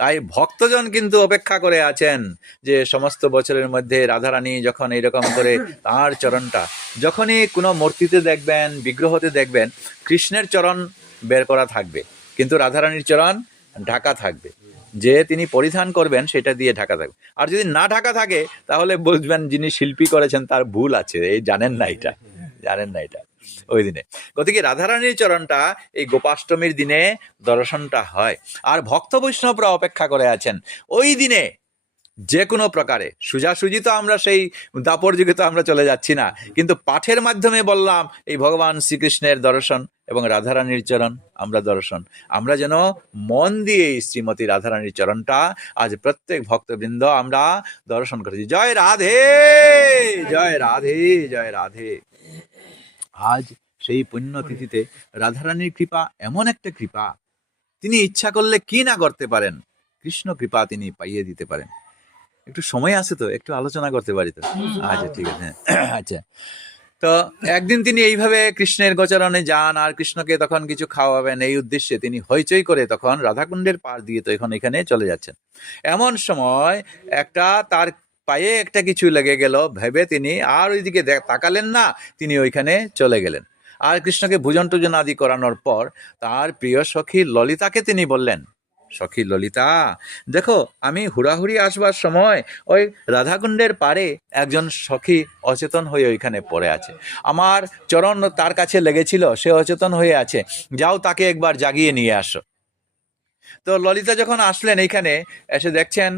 তাই ভক্তজন কিন্তু অপেক্ষা করে আছেন যে সমস্ত বছরের মধ্যে রাধারানী যখন এইরকম করে তার চরণটা, যখনই কোনো মূর্তিতে দেখবেন, বিগ্রহতে দেখবেন, কৃষ্ণের চরণ বের করা থাকবে, কিন্তু রাধারানীর চরণ ঢাকা থাকবে। যে তিনি পরিধান করবেন সেটা দিয়ে ঢাকা থাকবে। আর যদি না ঢাকা থাকে তাহলে বুঝবেন যিনি শিল্পী করেছেন তার ভুল আছে, এই জানেন না এটা ওই দিনে। গতিকে রাধারানীর চরণটা এই গোপাষ্টমীর দিনে দর্শনটা হয়। আর ভক্ত বৈষ্ণবরা অপেক্ষা করে আছেন ওই দিনে যে কোনো প্রকারে। সোজাসুজি তো আমরা সেই দাপর যুগে তো আমরা চলে যাচ্ছি না, কিন্তু পাঠের মাধ্যমে বললাম এই ভগবান শ্রীকৃষ্ণের দর্শন এবং রাধারানীর চরণ আমরা দর্শন। আমরা যেন মন দিয়ে এই শ্রীমতী রাধারানীর চরণটা আজ প্রত্যেক ভক্তবৃন্দ আমরা দর্শন করেছি। জয় রাধে, জয় রাধে, জয় রাধে। আজ সেই পুণ্যতিথিতে রাধারানীর কৃপা এমন একটা কৃপা, তিনি ইচ্ছা করলে কি না করতে পারেন, কৃষ্ণ কৃপা তিনি পাইয়ে দিতে পারেন। একটু সময় আছে তো একটু আলোচনা করতে পারি তো? আচ্ছা ঠিক আছে। আচ্ছা, তো একদিন তিনি এইভাবে কৃষ্ণের গোচরণে যান আর কৃষ্ণকে তখন কিছু খাওয়াবেন এই উদ্দেশ্যে তিনি হইচই করে তখন রাধাকুণ্ডের পার দিয়ে তো এখানে চলে যাচ্ছেন। এমন সময় একটা তার পায়ে একটা কিছু লেগে গেল ভেবে তিনি আর ওইদিকে তাকালেন না, তিনি ওইখানে চলে গেলেন। আর কৃষ্ণকে ভোজন টুজন আদি করানোর পর তার প্রিয় সখী ললিতাকে তিনি বললেন, সখী ললিতা, দেখো আমি হুড়াহুড়ি আসবার সময় ওই রাধাকুণ্ডের পারে একজন সখী অচেতন হয়ে ওইখানে পড়ে আছে, আমার চরণ তার কাছে লেগেছিল, সে অচেতন হয়ে আছে, যাও তাকে একবার জাগিয়ে নিয়ে আসো। তো ললিতা যখন আসলেন এইখানে, এসে দেখছেন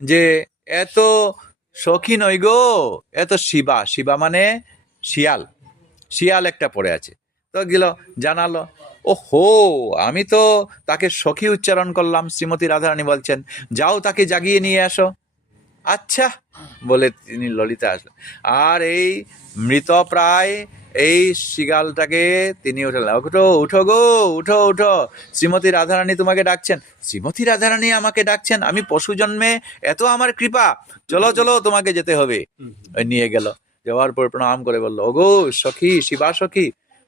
যে এত সখী নই গো, এত শিবা মানে শিয়াল একটা পড়ে আছে। তো গেল জানালো, ও হো, আমি তো তাকে সখী উচ্চারণ করলাম, শ্রীমতী রাধারানী বলছেন যাও তাকে জাগিয়ে নিয়ে আসো। আচ্ছা বলে তিনি ললিতা আসলেন, আর এই মৃত প্রায় এই শিগালটাকে তিনি উঠালেন, উঠো গো, উঠো, শ্রীমতী রাধারানী তোমাকে ডাকছেন। শ্রীমতী রাধারানী আমাকে ডাকছেন? আমি পশু জন্মে এত আমার কৃপা, চলো তোমাকে যেতে হবে। নিয়ে গেল, যাওয়ার পর প্রণাম করে বললো, ওগো সখী, শিবা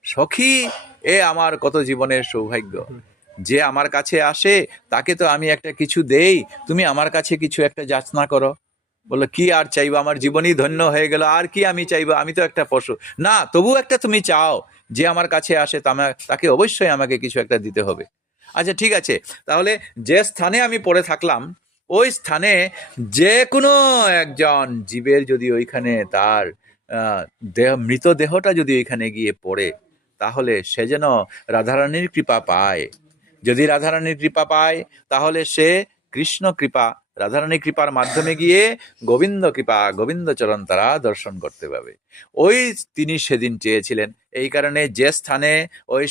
সখী, এ আমার কত জীবনের সৌভাগ্য, যে আমার কাছে আসে তাকে তো আমি একটা কিছু দেই, তুমি আমার কাছে কিছু একটা যাচনা করো। বললো, কি আর চাইবো, আমার জীবনই ধন্য হয়ে গেল, আর কি আমি চাইবো, আমি তো একটা পশু। না, তবু একটা তুমি চাও, যে আমার কাছে আসে তাকে অবশ্যই আমাকে কিছু একটা দিতে হবে। আচ্ছা ঠিক আছে, তাহলে যে স্থানে আমি পড়ে থাকলাম ওই স্থানে যে কোনো একজন জীবের যদি ওইখানে তার মৃতদেহটা যদি ওইখানে গিয়ে পড়ে, তাহলে সে যেন রাধারানীর কৃপা পায়। যদি রাধারানীর কৃপা পায় তাহলে সে কৃষ্ণ কৃপা, রাধারানী কৃপার মাধ্যমে গিয়ে গোবিন্দ চরণ তারা দর্শন করতে পাবে। ওই তিনি সেদিন চেয়েছিলেন। এই কারণে যে স্থানে ওই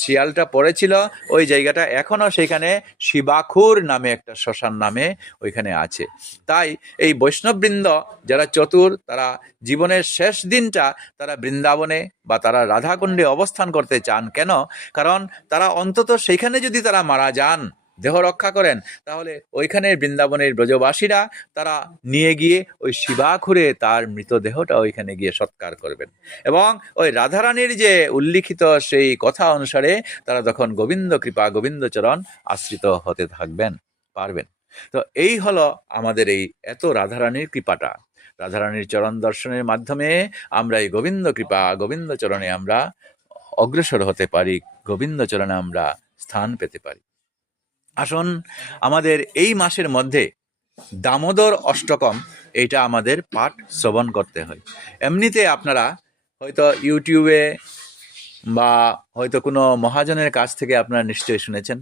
শিয়ালটা পড়েছিল ওই জায়গাটা এখনো সেখানে শিবাখুর নামে একটা শ্মশান নামে ওইখানে আছে। তাই এই বৈষ্ণববৃন্দ যারা চতুর, তারা জীবনের শেষ দিনটা তারা বৃন্দাবনে বা তারা রাধাকুণ্ডে অবস্থান করতে চান। কেন? কারণ তারা অন্তত সেইখানে যদি তারা মারা যান, দেহ রক্ষা করেন, তাহলে ওইখানের বৃন্দাবনের ব্রজবাসীরা তারা নিয়ে গিয়ে ওই শিবাখুরে তার মৃতদেহটা ওইখানে গিয়ে সৎকার করবেন, এবং ওই রাধারানীর যে উল্লিখিত সেই কথা অনুসারে তারা তখন গোবিন্দ কৃপা, গোবিন্দচরণ আশ্রিত হতে পারবেন। তো এই হলো আমাদের এই এত রাধারানীর কৃপাটা। রাধারানীর চরণ দর্শনের মাধ্যমে আমরা এই গোবিন্দ কৃপা, গোবিন্দচরণে আমরা অগ্রসর হতে পারি, গোবিন্দচরণে আমরা স্থান পেতে পারি। আসুন, আমাদের এই মাসের মধ্যে দামোদর অষ্টকম এইটা আমাদের পাঠ শ্রবণ করতে হয়। এমনিতে আপনারা হয়তো ইউটিউবে বা হয়তো কোনো মহাজনের কাছ থেকে আপনারা নিশ্চয়ই শুনেছেন।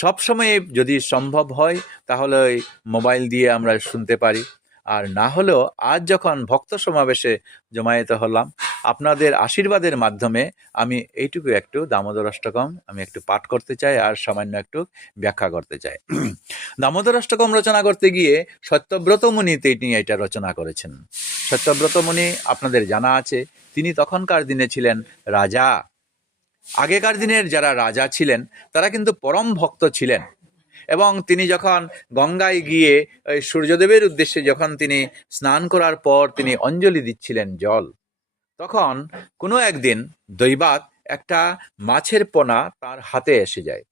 সবসময় যদি সম্ভব হয় তাহলে ওই মোবাইল দিয়ে আমরা শুনতে পারি, আর না হলেও আজ যখন ভক্ত সমাবেশে জমায়েত হলাম, আপনাদের আশীর্বাদের মাধ্যমে আমি এইটুকু একটু দামোদর অষ্টকম আমি একটু পাঠ করতে চাই আর সামান্য একটু ব্যাখ্যা করতে চাই। দামোদর অষ্টকম রচনা করতে গিয়ে সত্যব্রত মুনি তিনি এটা রচনা করেছেন। সত্যব্রত মুনি আপনাদের জানা আছে, তিনি তখনকার দিনে ছিলেন রাজা। আগেকার দিনের যারা রাজা ছিলেন তারা কিন্তু পরম ভক্ত ছিলেন, এবং তিনি যখন গঙ্গায় গিয়ে ওই সূর্যদেবের উদ্দেশ্যে যখন তিনি স্নান করার পর তিনি অঞ্জলি দিচ্ছিলেন জল, তখন কোনো একদিন দৈবাৎ একটা মাছের পোনা তার হাতে এসে যায়।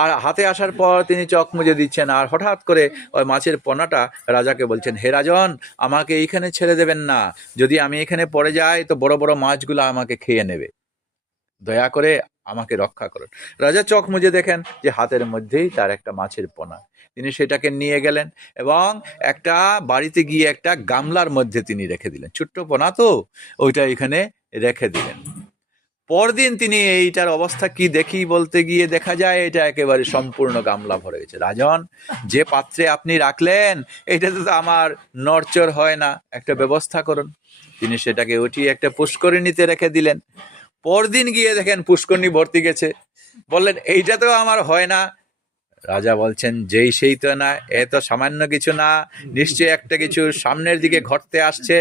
আর হাতে আসার পর তিনি চোখ মুজে দিচ্ছেন, আর হঠাৎ করে ওই মাছের পোনাটা রাজাকে বলছেন, হে রাজন, আমাকে এইখানে ছেড়ে দেবেন না, যদি আমি এখানে পড়ে যাই তো বড় বড় মাছগুলো আমাকে খেয়ে নেবে। দয়া করে আমাকে রক্ষা করুন। রাজা চোখ মুজে দেখেন যে হাতের মধ্যেই তার একটা মাছের পোনা। তিনি সেটাকে নিয়ে গেলেন এবং একটা বাড়িতে গিয়ে একটা গামলার মধ্যে তিনি রেখে দিলেন। ছোট্ট পোনা তো, ওইটা এখানে রেখে দিলেন। পরদিন তিনি এইটার অবস্থা কি দেখি বলতে গিয়ে দেখা যায় এটা একেবারে সম্পূর্ণ গামলা ভরে গেছে। রাজন, যে পাত্রে আপনি রাখলেন এটাতে তো আমার নড়চড় হয় না, একটা ব্যবস্থা করুন। তিনি সেটাকে উঠিয়ে একটা পুষ্করিণীতে রেখে দিলেন। পরদিন গিয়ে দেখেন পুষ্করিণী ভর্তি গেছে। বললেন এইটা তো আমার হয় না। রাজা বলছেন যেই সেই তো না, এ তো সামান্য কিছু না, নিশ্চয়ই একটা কিছু সামনের দিকে ঘটতে আসছে।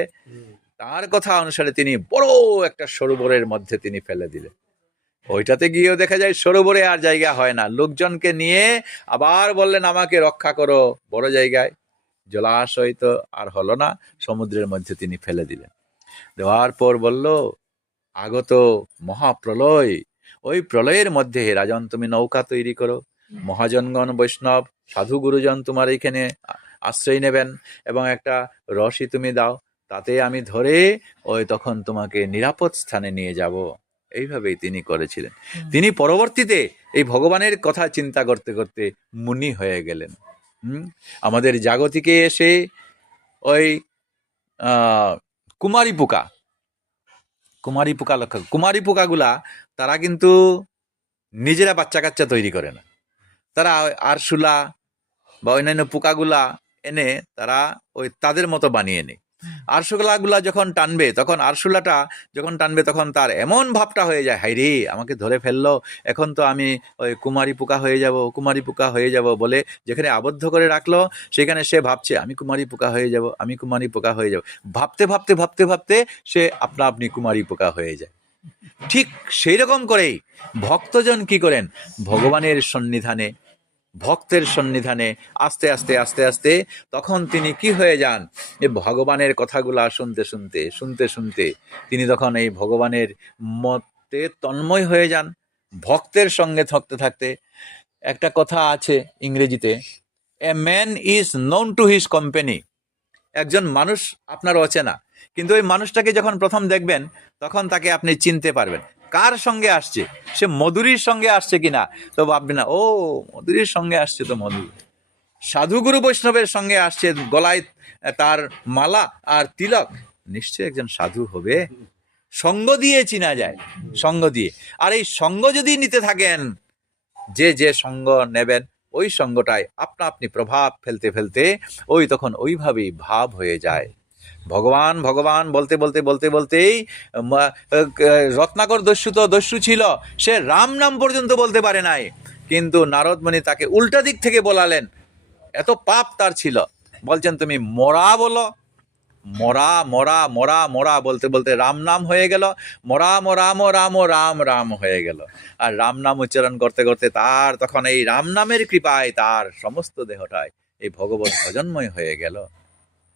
তার কথা অনুসারে তিনি বড় একটা সরোবরের মধ্যে তিনি ফেলে দিলেন। ওইটাতে গিয়েও দেখা যায় সরোবরে আর জায়গা হয় না। লোকজনকে নিয়ে আবার বললেন আমাকে রক্ষা করো, বড় জায়গায়। জলাশয় তো আর হলো না, সমুদ্রের মধ্যে তিনি ফেলে দিলেন। দেওয়ার পর বলল আগত মহাপ্রলয়, ওই প্রলয়ের মধ্যে হে রাজন তুমি নৌকা তৈরি করো, মহাজনগণ বৈষ্ণব সাধু গুরুজন তোমার এখানে আশ্রয় নেবেন এবং একটা রশি তুমি দাও, তাতে আমি ধরে ওই তখন তোমাকে নিরাপদ স্থানে নিয়ে যাব। এইভাবেই তিনি করেছিলেন। তিনি পরবর্তীতে এই ভগবানের কথা চিন্তা করতে করতে মুনি হয়ে গেলেন। আমাদের জাগতিকে এসে ওই কুমারী পোকা লক্ষ্য, কুমারী পোকাগুলা তারা কিন্তু নিজেরা বাচ্চা কাচ্চা তৈরি করে না। তারা আরশোলা বা অন্যান্য পোকাগুলা এনে তারা ওই তাদের মতো বানিয়ে নেয়। আরশোলাগুলা যখন টানবে, তখন আরশোলাটা যখন টানবে তখন তার এমন ভাবটা হয়ে যায়, হাই রে আমাকে ধরে ফেললো, এখন তো আমি ওই কুমারী পোকা হয়ে যাব বলে যেখানে আবদ্ধ করে রাখলো সেখানে সে ভাবছে আমি কুমারী পোকা হয়ে যাব। ভাবতে সে আপনি কুমারী পোকা হয়ে যায়। ঠিক সেই রকম করেই ভক্তজন কি করেন, ভগবানের সন্নিধানে, ভক্তের সন্নিধানে আস্তে আস্তে তখন তিনি কি হয়ে যান, এই ভগবানের কথাগুলা শুনতে তিনি তখন এই ভগবানের মতে তন্ময় হয়ে যান। ভক্তের সঙ্গে থাকতে একটা কথা আছে ইংরেজিতে, a man is known to his company. একজন মানুষ আপনার অচেনা, কিন্তু ওই মানুষটাকে যখন প্রথম দেখবেন তখন তাকে আপনি চিনতে পারবেন কার সঙ্গে আসছে। সে মধুরীর সঙ্গে আসছে কিনা তো ভাববেন না, ও মধুরীর সঙ্গে আসছে তো মধুর। সাধুগুরু বৈষ্ণবের সঙ্গে আসছে, গলায় তার মালা আর তিলক, নিশ্চয় একজন সাধু হবে। সঙ্গ দিয়ে চিনা যায়, সঙ্গ দিয়ে। আর এই সঙ্গ যদি নিতে থাকেন, যে সঙ্গ নেবেন ওই সঙ্গটায় আপনি প্রভাব ফেলতে ওই তখন ওইভাবেই ভাব হয়ে যায়। ভগবান বলতেই রত্নাকর দস্যু ছিল, সে রাম নাম পর্যন্ত বলতে পারে নাই, কিন্তু নারদমণি তাকে উল্টা দিক থেকে বলালেন, এত পাপ তার ছিল। বলছেন তুমি মরা বলো, মরা বলতে রাম নাম হয়ে গেল, রাম হয়ে গেল। আর রাম নাম উচ্চারণ করতে তার তখন এই রাম নামের কৃপায় তার সমস্ত দেহটায় এই ভগবত ভজনময় হয়ে গেল।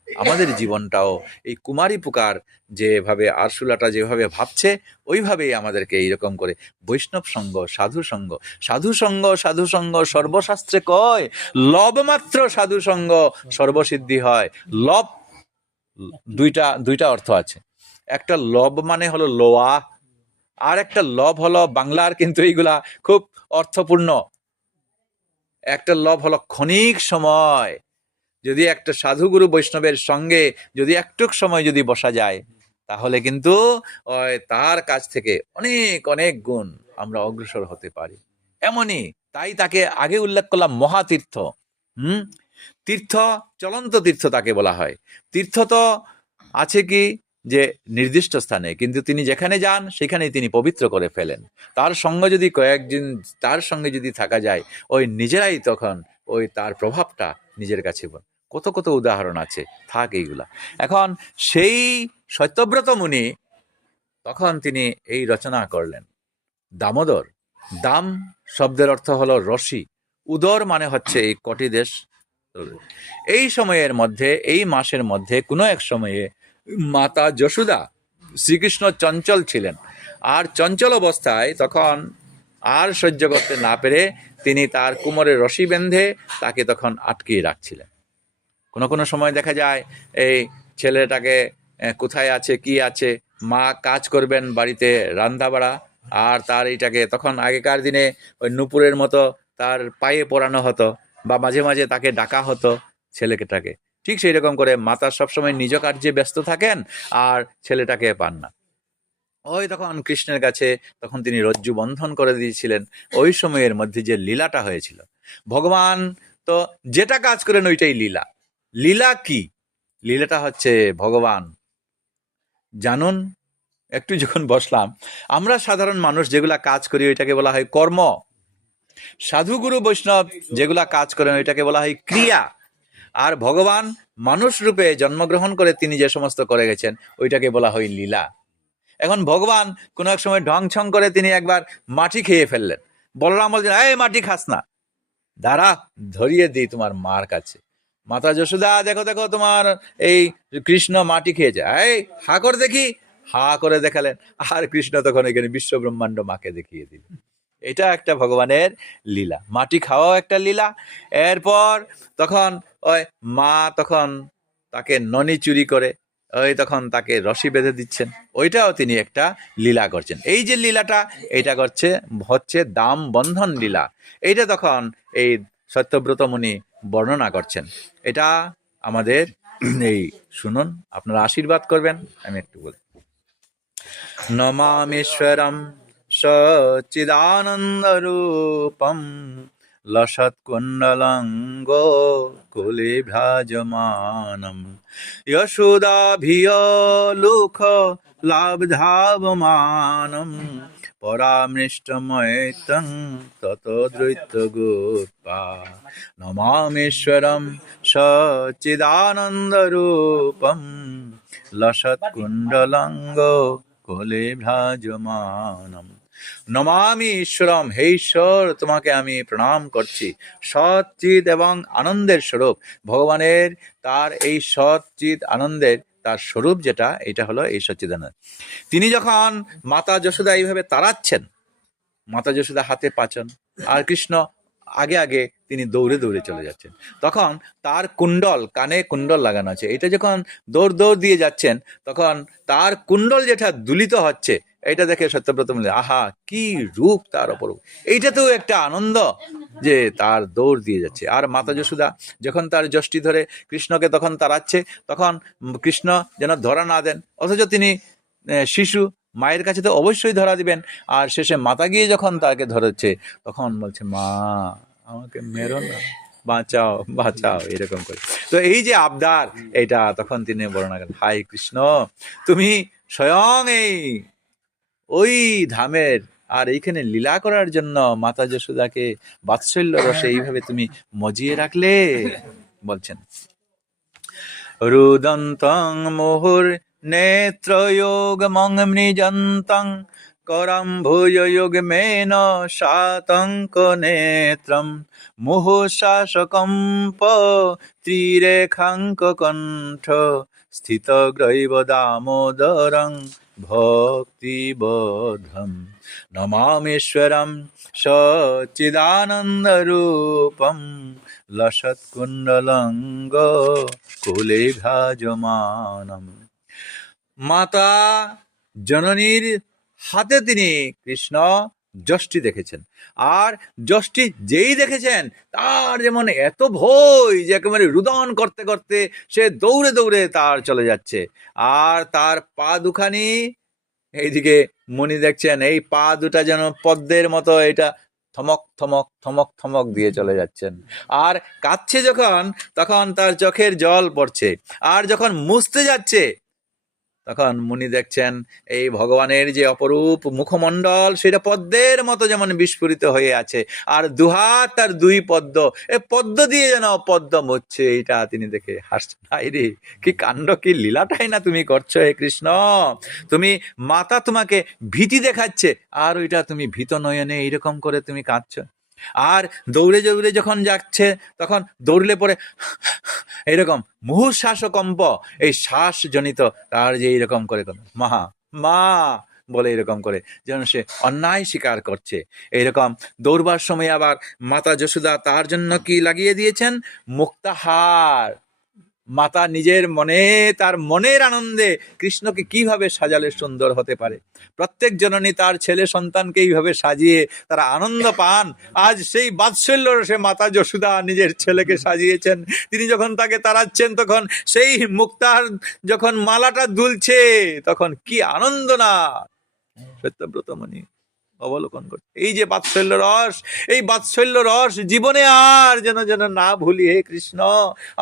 আমাদের জীবনটাও এই কুমারী পোকার যেভাবে আরশোলাটা যেভাবে ভাবছে ওইভাবেই আমাদেরকে এইরকম করে বৈষ্ণব সঙ্গ, সাধু সঙ্গ সর্বশাস্ত্রে কয়, লব মাত্র সাধু সঙ্গ সর্বসিদ্ধি হয়। লব দুইটা অর্থ আছে। একটা লব মানে হলো লোয়া, আর একটা লব হলো বাংলার, কিন্তু এইগুলা খুব অর্থপূর্ণ। একটা লব হলো ক্ষণিক সময়। যদি একটা সাধুগুরু বৈষ্ণবের সঙ্গে যদি একটুক সময় যদি বসা যায়, তাহলে কিন্তু তার কাছ থেকে অনেক গুণ আমরা অগ্রসর হতে পারি। এমনই, তাই তাকে আগে উল্লেখ করলাম মহাতীর্থ। তীর্থ, চলন্ত তীর্থ তাকে বলা হয়। তীর্থ তো আছে কি যে নির্দিষ্ট স্থানে, কিন্তু তিনি যেখানে যান সেখানেই তিনি পবিত্র করে ফেলেন। তার সঙ্গে যদি কয়েকদিন তার সঙ্গে যদি থাকা যায়, ওই নিজেরাই তখন ওই তার প্রভাবটা নিজের কাছে কত উদাহরণ আছে, থাক এইগুলা। এখন সেই সত্যব্রত মুনি তখন তিনি এই রচনা করলেন দামোদর। দাম শব্দের অর্থ হলো রশি, উদর মানে হচ্ছে এই কটি দেশ। এই সময়ের মধ্যে, এই মাসের মধ্যে কোনো এক সময়ে মাতা যশোদা, শ্রীকৃষ্ণ চঞ্চল ছিলেন, আর চঞ্চল অবস্থায় তখন আর সহ্য করতে না পেরে তিনি তার কোমরে রশি বেঁধে তাকে তখন আটকিয়ে রাখছিলেন। কোনো সময় দেখা যায় এই ছেলেটাকে কোথায় আছে কি আছে, মা কাজ করবেন বাড়িতে রান্না বাড়া, আর তার এইটাকে তখন আগেকার দিনে ওই নূপুরের মতো তার পায়ে পরানো হতো, বা মাঝে মাঝে তাকে ডাকা হতো ছেলেটাকে। ঠিক সেই রকম করে মাতা সবসময় নিজ কার্যে ব্যস্ত থাকেন আর ছেলেটাকে পান না। ওই তখন কৃষ্ণের কাছে তখন তিনি রজ্জু বন্ধন করে দিয়েছিলেন। ওই সময়ের মধ্যে যে লীলাটা হয়েছিল, ভগবান তো যেটা কাজ করেন ওইটাই লীলা। লীলা কি? লীলাটা হচ্ছে ভগবান জানুন। একটু যখন বসলাম, আমরা সাধারণ মানুষ যেগুলা কাজ করি ওইটাকে বলা হয় কর্ম। সাধুগুরু বৈষ্ণব যেগুলা কাজ করেন ওইটাকে বলা হয় ক্রিয়া। আর ভগবান মানুষ রূপে জন্মগ্রহণ করে তিনি যে সমস্ত করে গেছেন ওইটাকে বলা হয় লীলা। এখন ভগবান কোনো এক সময় ঢং ছং করে তিনি একবার মাটি খেয়ে ফেললেন। বলরাম বলছেন, এই মাটি খাস না, দাঁড়া, ধরিয়ে দিই তোমার মার কাছে। মাতা যশোদা, দেখো দেখো তোমার এই কৃষ্ণ মাটি খেয়েছে, এই হা করে দেখি। হা করে দেখালেন, আর কৃষ্ণ তখন এখানে বিশ্ব ব্রহ্মাণ্ড মাকে দেখিয়ে দিলেন। এটা একটা ভগবানের লীলা, মাটি খাওয়াও একটা লীলা। এরপর তখন ওই মা তখন তাকে ননি চুরি করে ওই তখন তাকে রশি বেঁধে দিচ্ছেন, ওইটাও তিনি একটা লীলা করছেন। এই যে লীলাটা, এটা হচ্ছে দাম বন্ধন লীলা। এইটা তখন এই সত্যব্রত মুনি বর্ণনা করছেন। এটা আমাদের এই শুনুন, আপনারা আশীর্বাদ করবেন। আমি একটু বলি, নমামেশ্বরম সচ্চিদানন্দরূপম লসৎকুণ্ডলঙ্গো কুলে ভ্রাজমানম যশোদাভিয়লুখ লাব্ধাবমানম পরামৃষ্টময়িতং ততো দৈত্যগোপা। নমামেশ্বরম সচ্চিদানন্দরূপম লসৎকুণ্ডলঙ্গো কোলে ভ্রাজমানম। নমামি ঈশ্বরম, হে ঈশ্বর তোমাকে আমি প্রণাম করছি। সচ্চিৎ এবং আনন্দের স্বরূপ ভগবানের, তার এই সচ্চিৎ আনন্দের তার স্বরূপ যেটা, এটা হলো এই সচ্চিদানন্দ। তিনি যখন মাতা যশোদা এইভাবে তাড়াচ্ছেন, মাতা যশোদা হাতে পাচন আর কৃষ্ণ আগে আগে তিনি দৌড়ে দৌড়ে চলে যাচ্ছেন, তখন তার কুণ্ডল, কানে কুণ্ডল লাগানো আছে, এটা যখন দৌড় দৌড় দিয়ে যাচ্ছেন তখন তার কুণ্ডল যেটা দুলিত হচ্ছে, এটা দেখে সত্যব্রত বললেন, আহা কি রূপ তার অপরূপ। এইটা তো একটা আনন্দ যে তার দৌড় দিয়ে যাচ্ছে। আর মাতা যশোদা যখন তার যষ্টি ধরে কৃষ্ণকে তখন তাড়াচ্ছে, তখন কৃষ্ণ যেন ধরা না দেন, অথচ তিনি শিশু, মায়ের কাছে তো অবশ্যই ধরা দিবেন। আর শেষে মাতা গিয়ে যখন তাকে ধরেছে তখন বলছে, মা আমাকে মেরো না, বাঁচাও বাঁচাও, এরকম করে। তো এই যে আবদার, এটা তখন তিনি বর্ণনা করেন, হাই কৃষ্ণ, তুমি স্বয়ং এই ওই ধামের আর এইখানে লীলা করার জন্য মাতা যশোদাকে বাৎসল্য রসে এইভাবে তুমি মজিয়ে রাখলে। বলছেন, রুদন্তং মুহুর নেত্রয়োগমং মৃজন্তং করম্ভুজয়োগমেন শাতঙ্ক নেত্রম মুহুঃশ্বাসকম্প ত্রিরেখাঙ্ক কণ্ঠ স্থিতগ্রৈব দামোদরং ভক্তিবোধম। নমামেশ্বরম সচ্চিদানন্দরূপম লসৎকুণ্ডলঙ্গ কুলে ভ্রাজমানম। মাতা জননীর হাতে তিনি কৃষ্ণ যষ্টি দেখেছেন, আর যষ্টি যেই দেখেছেন তার যেমন এত ভয় যে একেবারে রুদন করতে করতে সে দৌড়ে দৌড়ে তার চলে যাচ্ছে। আর তার পা দুখানি, এইদিকে মুনি দেখছেন এই পা দুটা যেন পদ্মের মতো, এটা থমক থমক থমক থমক দিয়ে চলে যাচ্ছেন। আর কাঁদছে যখন, তখন তার চোখের জল পড়ছে। আর যখন মুছতে যাচ্ছে তখন মুনি দেখছেন এই ভগবানের যে অপরূপ মুখমণ্ডল, সেটা পদ্মের মতো যেমন বিস্ফুরিত হয়ে আছে। আর দুহাত আর দুই পদ্ম, এ পদ্ম দিয়ে যেন পদ্ম মুছছে, এইটা তিনি দেখে হাসছেন, রে কি কাণ্ড, কি লীলাটাই না তুমি করছো হে কৃষ্ণ। তুমি মাতা তোমাকে ভীতি দেখাচ্ছে, আর ওইটা তুমি ভীত নয়নে এইরকম করে তুমি কাঁদছো। আর দৌড়ে দৌড়ে যখন যাচ্ছে তখন দৌড়লে পরে এইরকম মুহুঃশ্বাস কম্প, এই শ্বাস জনিত তার যে এইরকম করে মা মা বলে এরকম করে যেন সে অন্যায় স্বীকার করছে। এইরকম দৌড়বার সময় আবার মাতা যশোদা তার জন্য কি লাগিয়ে দিয়েছেন, মুক্তাহার। মাতা নিজের মনে, তার মনের আনন্দে কৃষ্ণকে কিভাবে সাজালে সুন্দর হতে পারে। প্রত্যেক জননী তার ছেলে সন্তানকে এইভাবে সাজিয়ে তারা আনন্দ পান। আজ সেই বাৎসল্য রসে মাতা যশোদা নিজের ছেলেকে সাজিয়েছেন। তিনি যখন তাকে তাড়াচ্ছেন, তখন সেই মুক্তার যখন মালাটা দুলছে, তখন কি আনন্দ না সত্যব্রতমণি অবলোকন করছে। এই যে বাৎসল্য রস, এই বাৎসল্য রস জীবনে আর যেন যেন না ভুলি। হে কৃষ্ণ,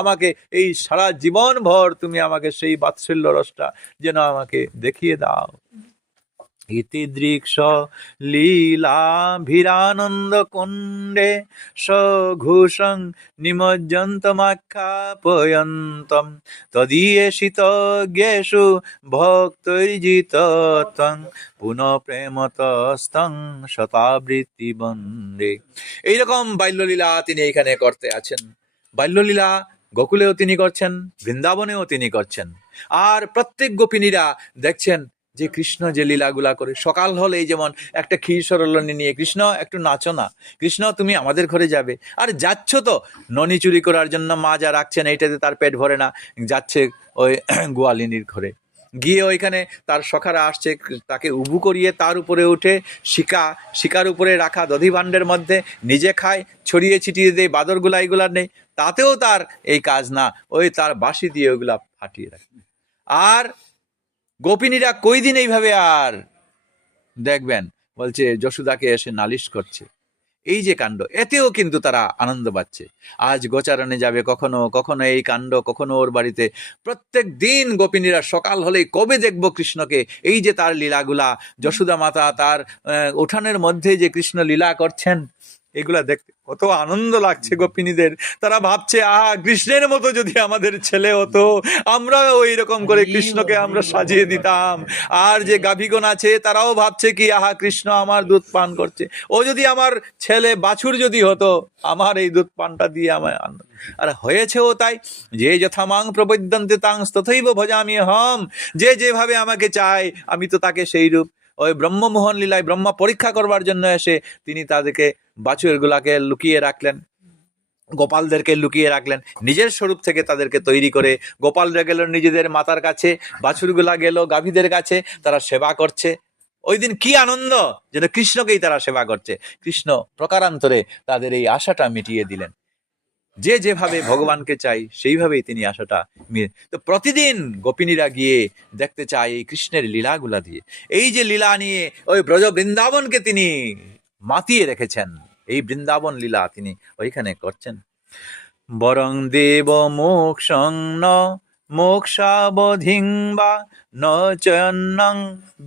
আমাকে এই সারা জীবন ভর তুমি আমাকে সেই বাৎসল্য রসটা যেন আমাকে দেখিয়ে দাও। ইতি দৃক্ষ লীলাভিরানন্দ কুণ্ডে সঘোষং নিমজ্জন্তমাখ্যাপয়ন্তম তদীয়েষিতজ্ঞেষু ভক্তৈর্জিতত্বং পুনঃ প্রেমতস্তং শতাবৃত্তি বন্দে। এইরকম বাল্যলীলা তিনি এখানে করতে আছেন। বাল্যলীলা গোকুলেও তিনি করছেন, বৃন্দাবনেও তিনি করছেন। আর প্রত্যেক গোপিনীরা দেখছেন যে কৃষ্ণ যে লীলাগুলা করে। সকাল হলেই যেমন একটা ক্ষীর সরলনি নিয়ে, কৃষ্ণ একটু নাচো না, কৃষ্ণ তুমি আমাদের ঘরে যাবে। আর যাচ্ছ তো ননি চুরি করার জন্য, মা যা রাখছেন এইটাতে তার পেট ভরে না, যাচ্ছে ওই গোয়ালিনীর ঘরে। গিয়ে ওইখানে তার সখারা আসছে, তাকে উবু করিয়ে তার উপরে উঠে শিকার উপরে রাখা দধি ভাণ্ডের মধ্যে নিজে খায়, ছড়িয়ে ছিটিয়ে দেয় বাদরগুলা, এইগুলা নেই, তাতেও তার এই কাজ না, ওই তার বাঁশি দিয়ে ওইগুলা ফাটিয়ে রাখে। আর গোপিনীরা কয়দিন এইভাবে আর দেখবেন, বলছে যশোদাকে এসে নালিশ করছে। এই যে কাণ্ড, এতেও কিন্তু তারা আনন্দ পাচ্ছে। আজ গোচারণে যাবে কখনো কখনো এই কাণ্ড, কখনো ওর বাড়িতে। প্রত্যেক দিন গোপিনীরা সকাল হলেই কবে দেখবো কৃষ্ণকে, এই যে তার লীলাগুলা, যশোদা মাতা তার উঠানের মধ্যে যে কৃষ্ণ লীলা করছেন, এগুলা দেখতে কত আনন্দ লাগছে গোপিনীদের। তারা ভাবছে, আহা, কৃষ্ণের মতো যদি আমাদের ছেলে হতো, আমরাও ওই রকম করে কৃষ্ণকে আমরা সাজিয়ে দিতাম। আর যে গাভীগণ আছে তারাও ভাবছে কি, আহা, কৃষ্ণ আমার দুধ পান করছে, ও যদি আমার ছেলে বাছুর যদি হতো, আমার এই দুধ পানটা দিয়ে আমায় আনন্দ। আর হয়েছেও তাই। যে যথামাং প্রপদ্যন্তে তাং তথৈব ভজামি হম। যে যেভাবে আমাকে চায়, আমি তো তাকে সেই রূপ। ওই ব্রহ্মমোহন লীলায় ব্রহ্মা পরীক্ষা করবার জন্য এসে তিনি তাদেরকে বাছুরগুলাকে লুকিয়ে রাখলেন, গোপালদেরকে লুকিয়ে রাখলেন, নিজের স্বরূপ থেকে তাদেরকে তৈরি করে। গোপালরা গেল নিজেদের মাতার কাছে, বাছুরগুলা গেল গাভীদের কাছে, তারা সেবা করছে। ওই দিন কি আনন্দ, যেন কৃষ্ণকেই তারা সেবা করছে। কৃষ্ণ প্রকারান্তরে তাদের এই আশাটা মিটিয়ে দিলেন। যে যেভাবে ভগবানকে চাই সেইভাবেই তিনি আশাটা তো প্রতিদিন গোপিনীরা গিয়ে দেখতে চায় এই কৃষ্ণের লীলাগুলা দিয়ে। এই যে লীলা নিয়ে ওই ব্রজ বৃন্দাবনকে তিনি মাতিয়ে রেখেছেন, এই বৃন্দাবন লীলা তিনি ওইখানে করছেন। বরং দেব মোক্ষং ন মোক্ষাবধিং বা ন চয়ন্নং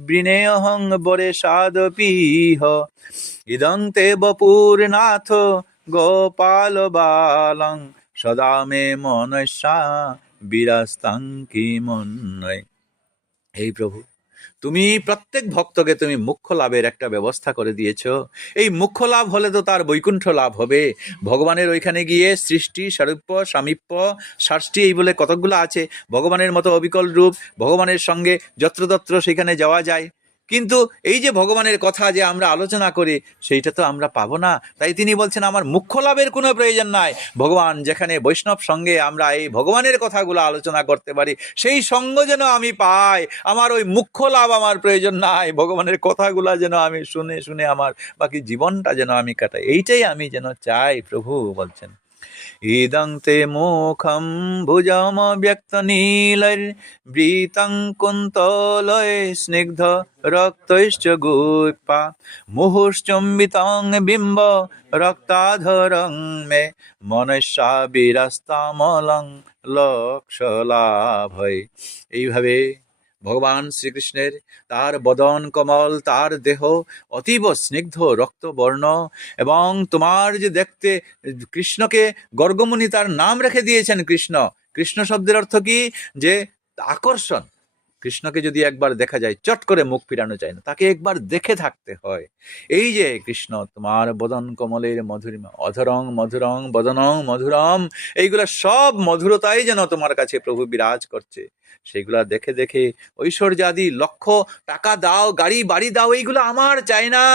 বৃণেয়হং বরে সাদপিহ ইদং তে বপুরনাথ গোপাল বালং সদা মে মনসা বিরাস্তাং কি মন্নয়। এই প্রভু, তুমি প্রত্যেক ভক্তকে তুমি মুখ্য লাভের একটা ব্যবস্থা করে দিয়েছো। এই মুখ্য লাভ হলে তো তার বৈকুণ্ঠ লাভ হবে। ভগবানের ওইখানে গিয়ে সৃষ্টি, স্বরূপ, সামীপ্য, ষষ্ঠী, এই বলে কতকগুলো আছে। ভগবানের মতো অবিকল রূপ, ভগবানের সঙ্গে যত্রতত্র সেখানে যাওয়া যায়। কিন্তু এই যে ভগবানের কথা যে আমরা আলোচনা করি, সেইটা তো আমরা পাবো না। তাই তিনি বলছেন, আমার মুখ্য লাভের কোনো প্রয়োজন নাই। ভগবান যেখানে বৈষ্ণব সঙ্গে আমরা এই ভগবানের কথাগুলো আলোচনা করতে পারি, সেই সঙ্গ যেন আমি পাই। আমার ওই মুখ্য লাভ আমার প্রয়োজন নাই, ভগবানের কথাগুলো যেন আমি শুনে শুনে আমার বাকি জীবনটা যেন আমি কাটাই, এইটাই আমি যেন চাই। প্রভু বলছেন, ইদং তে মুখম ভুজম ব্যক্ত নীলৈর বৃতং কুন্তলয় স্নিগ্ধ রক্তৈশ্চ গুপা মুহুশ্চম্বিতং বিম্ব রক্তাধরং মে মনস্যা বিরাস্তামলং লক্ষলাভয়। এইভাবে ভগবান শ্রীকৃষ্ণের তার বদন কমল, তার দেহ অতীব স্নিগ্ধ রক্তবর্ণ, এবং তোমার যে দেখতে, কৃষ্ণকে গর্গমুনি তার নাম রেখে দিয়েছেন কৃষ্ণ। কৃষ্ণ শব্দের অর্থ কি, যে আকর্ষণ। কৃষ্ণকে যদি একবার দেখা যায়, চট করে মুখ ফিরানো যায় না, তাকে একবার দেখে থাকতে হয়। এই যে কৃষ্ণ, তোমার বদন কমলের মধুরিমা, অধরং মধুরং বদনং মধুরম, এইগুলা সব মধুরতাই যেন তোমার কাছে প্রভু বিরাজ করছে। সেগুলা দেখে দেখে ঐশ্বর্যাদি, লক্ষ টাকা দাও, গাড়ি বাড়ি দাও, এইগুলো আমার চাই না।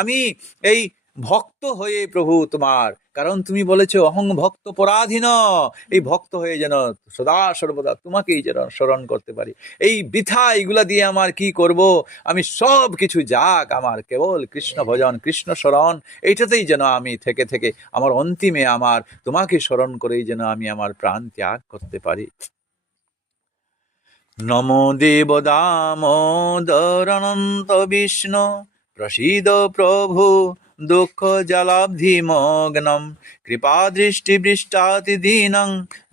আমি এই ভক্ত হয়ে প্রভু তোমার, কারণ তুমি বলেছো অহং ভক্ত পরাধীন, এই ভক্ত হয়ে যেন সদা সর্বদা তোমাকেই যেন স্মরণ করতে পারি। এই বৃথা এইগুলা দিয়ে আমার কি করব, আমি সব কিছু যাক, আমার কেবল কৃষ্ণ ভজন কৃষ্ণ স্মরণ, এইটাতেই যেন আমি থেকে থেকে আমার অন্তিমে আমার তোমাকে স্মরণ করেই যেন আমি আমার প্রাণ ত্যাগ করতে পারি। নমো দেব দামোদর অনন্ত বিষ্ণু, প্রসীদ প্রভু দুঃখ জলাব্ধি মগ্নম, কৃপা দৃষ্টি বৃষ্টাতি দীনং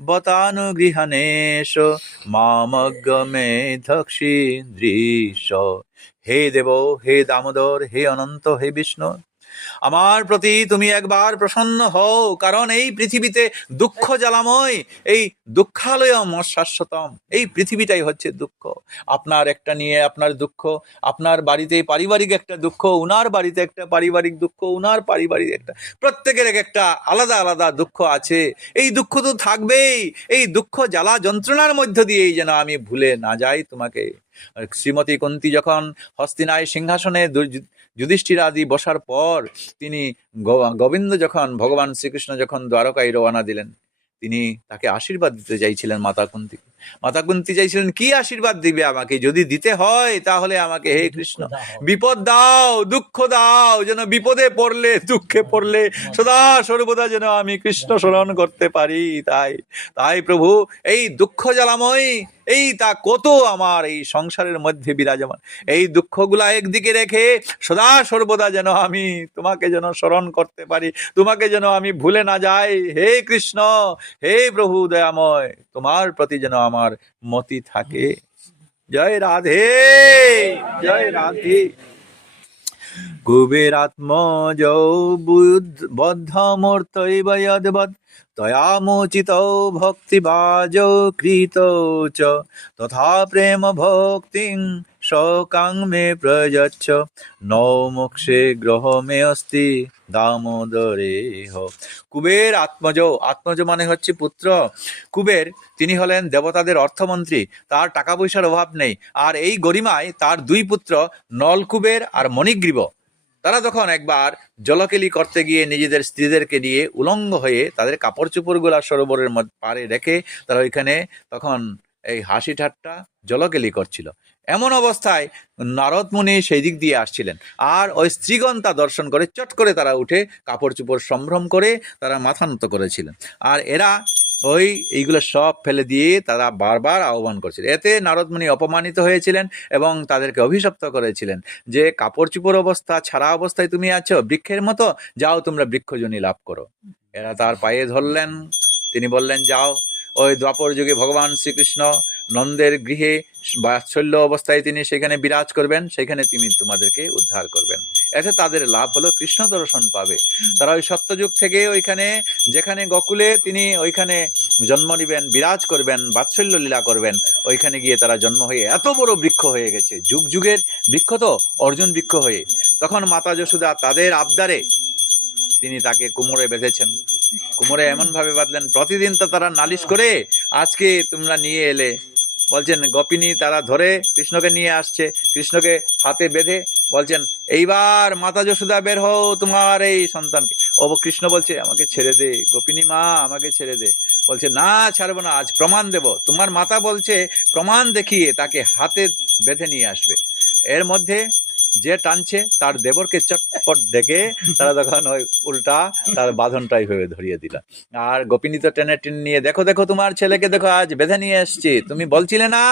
বতানুগৃহণেশ, মামজ্ঞ মে ধক্ষি দৃশ। হে দেব, হে দামোদর, হে অনন্ত, হে বিষ্ণু, আমার প্রতি তুমি একবার প্রসন্ন হও, কারণ এই পৃথিবীতে দুঃখ জ্বালাময়, এই দুঃখালয়ম অশাশ্বতম, এই পৃথিবীটাই হচ্ছে দুঃখ। আপনার একটা নিয়ে আপনার দুঃখ, আপনার বাড়িতে পারিবারিক একটা দুঃখ, উনার বাড়িতে একটা পারিবারিক দুঃখ, উনার পারিবারিক একটা, প্রত্যেকের একটা আলাদা আলাদা দুঃখ আছে। এই দুঃখ তো থাকবেই, এই দুঃখ জ্বালা যন্ত্রণার মধ্য দিয়েই যেন আমি ভুলে না যাই তোমাকে। শ্রীমতী কুন্তী যখন হস্তিনায় সিংহাসনে যুধিষ্ঠির আদি বসার পর তিনি গোবিন্দ যখন ভগবান শ্রীকৃষ্ণ যখন দ্বারকায় রওনা দিলেন, তিনি তাকে আশীর্বাদ দিতে চাইছিলেন মাতা কুন্তী। মাতা কুন্তী চাইছিলেন কি আশীর্বাদ দিবে আমাকে, যদি দিতে হয় তাহলে আমাকে হে কৃষ্ণ বিপদ দাও, দুঃখ দাও, যেন বিপদে পড়লে দুঃখে পড়লে সদা সর্বদা যেন আমি কৃষ্ণ স্মরণ করতে পারি। তাই তাই প্রভু এই দুঃখ জ্বালাময় এই তা কত আমার এই সংসারের মধ্যে বিরাজমান, এই দুঃখগুলা একদিকে রেখে সদা সর্বদা যেন আমি তোমাকে যেন স্মরণ করতে পারি, তোমাকে যেন আমি ভুলে না যাই। হে কৃষ্ণ, হে প্রভু দয়াময়, তোমার প্রতি যেন আমার মতি থাকে। জয় রাধে, জয় রাধে। কুবেরাত্মজ বদ্ধমূর্তৈব যদ্বৎ তয়ামোচিতৌ ভক্তিবাজৌ কৃতৌ চ, তথা প্রেম ভক্তিং শোকাং মে প্রযচ্ছ, নৌ মোক্ষে গ্রহ মে অস্তি দামোদরে হ। কুবের আত্মজ, আত্মজ মানে হচ্ছে পুত্র। কুবের তিনি হলেন দেবতাদের অর্থমন্ত্রী, তার টাকা পয়সার অভাব নেই। আর এই গরিমায় তার দুই পুত্র নলকুবের আর মণিগ্রীব, তারা যখন একবার জলকেলি করতে গিয়ে নিজেদের স্ত্রীদেরকে নিয়ে উলঙ্গ হয়ে তাদের কাপড় চোপড়গুলা সরোবরের পাড়ে রেখে তারা ওইখানে তখন এই হাসি ঠাট্টা জলকেলি করছিল। এমন অবস্থায় নারদ মুনি সেই দিক দিয়ে আসছিলেন, আর ওই স্ত্রীগণ তা দর্শন করে চট করে তারা উঠে কাপড় চোপড় সম্ভ্রম করে তারা মাথা নত করেছিলেন। আর এরা এইগুলো সব ফেলে দিয়ে তারা বারবার আহ্বান করছিলেন। এতে নারদ মুনি অপমানিত হয়েছিলেন এবং তাদেরকে অভিশপ্ত করেছিলেন যে কাপড় চোপড় অবস্থা ছাড়া অবস্থায় তুমি আছো, বৃক্ষের মতো, যাও তোমরা বৃক্ষজনী লাভ করো। এরা তার পায়ে ধরলেন, তিনি বললেন যাও। ওই দ্বাপর যুগে ভগবান শ্রীকৃষ্ণ নন্দের গৃহে বাৎসল্য অবস্থায় তিনি সেখানে বিরাজ করবেন, সেখানে তিনি তোমাদেরকে উদ্ধার করবেন। এতে তাদের লাভ হলো কৃষ্ণ দর্শন পাবে। তারা ওই সত্যযুগ থেকে ওইখানে যেখানে গোকুলে তিনি ওইখানে জন্ম নিবেন, বিরাজ করবেন, বাৎসল্য লীলা করবেন, ওইখানে গিয়ে তারা জন্ম হয়ে এত বড় বৃক্ষ হয়ে গেছে, যুগ যুগের বৃক্ষ তো, অর্জুন বৃক্ষ হয়ে। তখন মাতা যশোদা তাদের আবদারে তিনি তাকে কোমরে বেঁধেছেন। কোমরে এমন ভাবে বাঁধলেন, প্রতিদিন তো তারা নালিশ করে আজকে তোমরা নিয়ে এলে, বলছেন গোপিনী তারা ধরে কৃষ্ণকে নিয়ে আসছে, কৃষ্ণকে হাতে বেঁধে বলছেন এইবার মাতা যশোদা বের হও তোমার এই সন্তানকে। ও কৃষ্ণ বলছে আমাকে ছেড়ে দে, গোপিনী মা আমাকে ছেড়ে দে। বলছে না ছাড়বো না, আজ প্রমাণ দেব। তোমার মাতা বলছে প্রমাণ দেখিয়ে তাকে হাতে বেঁধে নিয়ে আসবে। এর মধ্যে যে টানছে তার দেবরকে চটপট ডেকে তারা তখন ওই উল্টা তার বাঁধনটাই ভেবে ধরিয়ে দিল। আর গোপিনী তো টেনে টেনে নিয়ে, দেখো দেখো তোমার ছেলেকে দেখো আজ বেঁধে নিয়ে এসছি, তুমি বলছিলে না।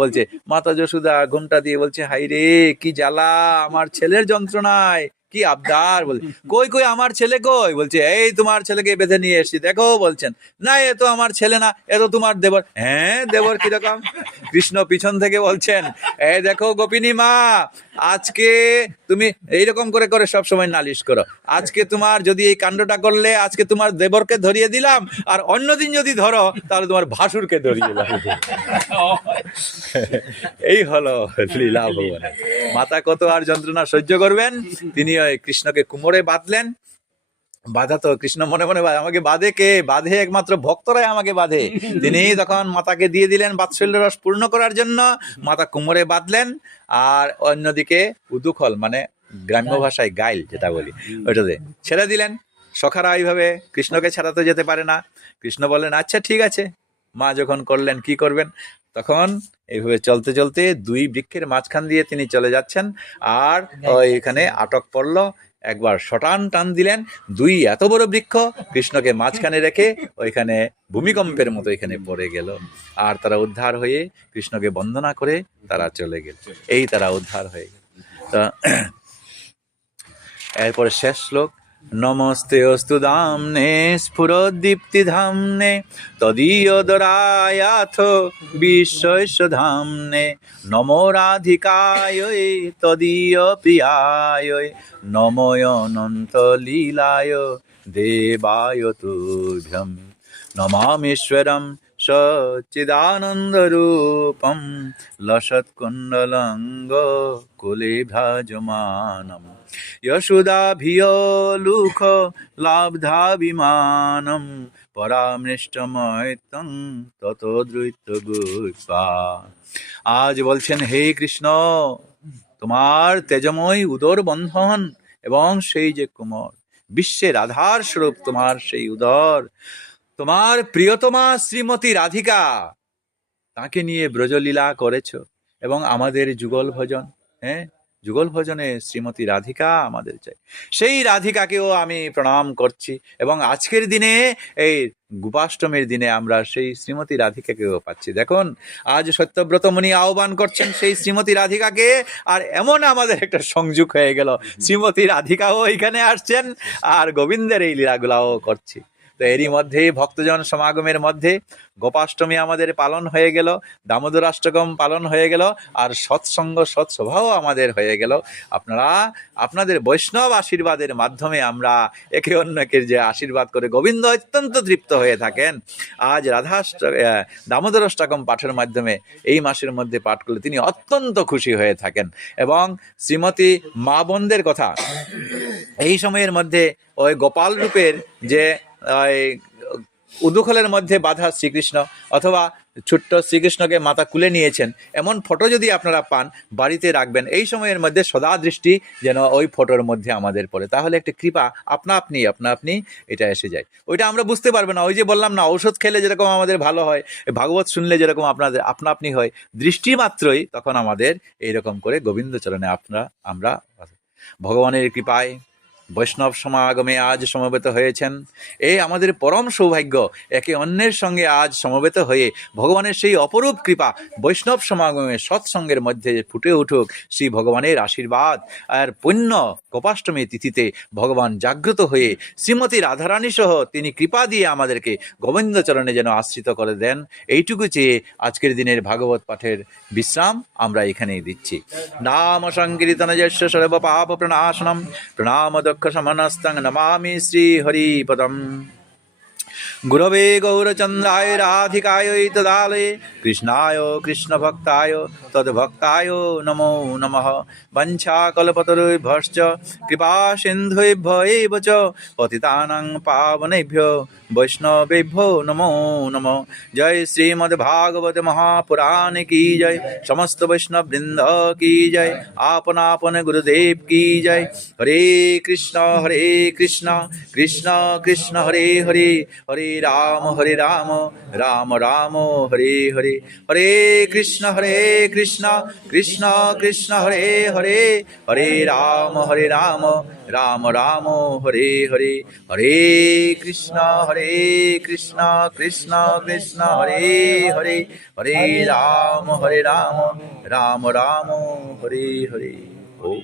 বলছে মাতা যশোদা ঘুমটা দিয়ে বলছে হাই রে কি জ্বালা, আমার ছেলের যন্ত্রণায় কি আবদার। বলছে কই কই আমার ছেলে কই? বলছে এই তোমার ছেলেকে বেঁধে নিয়ে এসছি দেখো। বলছেন না এ তো আমার ছেলে না, এ তো তোমার দেবর। হ্যাঁ দেবর কিরকম? কৃষ্ণ পিছন থেকে বলছেন এই দেখো গোপিনী মা, আজকে তুমি এইরকম করে করে সব সময় নালিশ করো, আজকে তোমার যদি এই কাণ্ডটা করলে আজকে তোমার দেবরকে ধরিয়ে দিলাম, আর অন্যদিন যদি ধরো তাহলে তোমার ভাসুরকে ধরিয়ে দিলাম। এই হলো লীলা ভুবনে। মাতা কত আর যন্ত্রণা সহ্য করবেন, তিনি ওই কৃষ্ণকে কোমরে বাঁধলেন। বাধা তো কৃষ্ণ মনে মনে আমাকে বাঁধে কে? বাঁধে একমাত্র ভক্তরাই আমাকে বাঁধে। তিনি তখন মাতাকে দিয়ে দিলেন বাৎসল্য রস পূর্ণ করার জন্য, মাতা কোমরে বাঁধলেন। আর অন্যদিকে উদুখল মানে গ্রাম্য ভাষায় গাইল যেটা বলি, ওইটাতে ছেড়ে দিলেন। সখারা এইভাবে কৃষ্ণকে ছাড়া তো যেতে পারে না। কৃষ্ণ বললেন আচ্ছা ঠিক আছে, মা যখন করলেন কি করবেন। তখন এইভাবে চলতে চলতে দুই বৃক্ষের মাঝখান দিয়ে তিনি চলে যাচ্ছেন, আর ওইখানে আটক পড়লো। একবার শটান টান দিলেন, দুই এত বড় বৃক্ষ কৃষ্ণকে মাঝখানে রেখে ওইখানে ভূমিকম্পের মতো এখানে পড়ে গেল। আর তারা উদ্ধার হয়ে কৃষ্ণকে বন্দনা করে তারা চলে গেল। এই তারা উদ্ধার হয়ে গেল। তা এরপরে শেষ শ্লোক, নমস্তে অস্তু দামনে স্ফুরদীপ্তি ধামনে তদীয়দরায়াথ বিশ্বৈষ ধামনে নমো রাধিকায় তদীয় প্রিয়ায় নময় অনন্ত লীলায় দেবায় তুভ্যম নমামীশ্বরম সচ্চিদানন্দরূপম লসৎকুণ্ডলঙ্গ কুলে ভ্রাজমানম यशोदाभियो लुख लाब्धा विमानम পরামৃষ্টময়তং তত দ্রৈত গোপা। আজ বলছেন হে কৃষ্ণ, তোমার তেজময় উদর বন্ধন এবং সেই যে কোমর, বিশ্বের আধার স্বরূপ তোমার সেই উদর, তোমার প্রিয়তমা শ্রীমতী রাধিকা, তাকে নিয়ে ব্রজলীলা করেছ এবং আমাদের যুগল ভজন, হ্যাঁ যুগল ভজনে শ্রীমতী রাধিকা আমাদের চাই। সেই রাধিকাকেও আমি প্রণাম করছি এবং আজকের দিনে এই গোপাষ্টমীর দিনে আমরা সেই শ্রীমতী রাধিকাকেও পাচ্ছি। দেখুন আজ সত্যব্রত মুনি আহ্বান করছেন সেই শ্রীমতী রাধিকাকে, আর এমন আমাদের একটা সংযোগ হয়ে গেল, শ্রীমতী রাধিকাও এখানে আসছেন আর গোবিন্দের এই লীলাগুলাও করছি। তো এরই মধ্যে ভক্তজন সমাগমের মধ্যে গোপাষ্টমী আমাদের পালন হয়ে গেল, দামোদরাষ্টকম পালন হয়ে গেল, আর সৎসঙ্গ সৎস্বভাবও আমাদের হয়ে গেল। আপনারা আপনাদের বৈষ্ণব আশীর্বাদের মাধ্যমে আমরা একে অন্যকে যে আশীর্বাদ করে গোবিন্দ অত্যন্ত তৃপ্ত হয়ে থাকেন। আজ দামোদরাষ্টকম পাঠের মাধ্যমে এই মাসের মধ্যে পাঠ করলে তিনি অত্যন্ত খুশি হয়ে থাকেন। এবং শ্রীমতী মা বোনদের কথা, এই সময়ের মধ্যে ওই গোপাল রূপের যে উদুখলের মধ্যে বাঁধা শ্রীকৃষ্ণ অথবা ছোট্ট শ্রীকৃষ্ণকে মাতা কুলে নিয়েছেন এমন ফটো যদি আপনারা পান, বাড়িতে রাখবেন। এই সময়ের মধ্যে সদা দৃষ্টি যেন ওই ফটোর মধ্যে আমাদের পড়ে, তাহলে একটা কৃপা আপনা আপনি এটা এসে যায়। ওইটা আমরা বুঝতে পারবো না। ওই যে বললাম না, ঔষধ খেলে যেরকম আমাদের ভালো হয়, ভাগবত শুনলে যেরকম আপনাদের আপনা আপনি হয়, দৃষ্টি মাত্রই তখন আমাদের এইরকম করে গোবিন্দ চরণে আমরা ভগবানের কৃপায় বৈষ্ণব সমাগমে আজ সমবেত হয়েছেন। এই আমাদের পরম সৌভাগ্য, একে অন্যের সঙ্গে আজ সমবেত হয়ে ভগবানের সেই অপরূপ কৃপা বৈষ্ণব সমাগমে সৎসঙ্গের মধ্যে ফুটে উঠুক শ্রী ভগবানের আশীর্বাদ। আর পুণ্য গোপাষ্টমী তিথিতে ভগবান জাগ্রত হয়ে শ্রীমতী রাধারানী সহ তিনি কৃপা দিয়ে আমাদেরকে গোবিন্দচরণে যেন আশ্রিত করে দেন, এইটুকু চেয়ে আজকের দিনের ভাগবত পাঠের বিশ্রাম আমরা এখানেই দিচ্ছি। নাম সংকীর্তন যস্য সর্ব পাপ প্রণাশনম প্রণাম দক্ষ সমনস্তং নমামি শ্রী হরিপদম। গুরবে গৌরচন্দ্রায় রাধিকায় তদালয়ে কৃষ্ণায় কৃষ্ণভক্তায় তদ্ভক্তায় নমো নমঃ। বঞ্ছাকল্পতরুভ্যশ্চ কৃপা সিন্ধুভ্য এব চ পতিতানাং পাবনেভ্যো বৈষ্ণবেভ্যো নমো নমঃ। জয় শ্রীমদ্ ভাগवत महापुराण की जय, समस्त वैष्णव वृंद की जय, आपन आपन गुरुदेव की जय। हरे कृष्ण कृष्ण कृष्ण हरे हरे, हरे राम राम राम हरे हरे। हरे कृष्ण कृष्ण कृष्ण हरे हरे, हरे राम राम राम हरे हरे। हरे कृष्ण कृष्ण कृष्ण हरे हरे, हरे राम राम राम हरे हरे। ओम।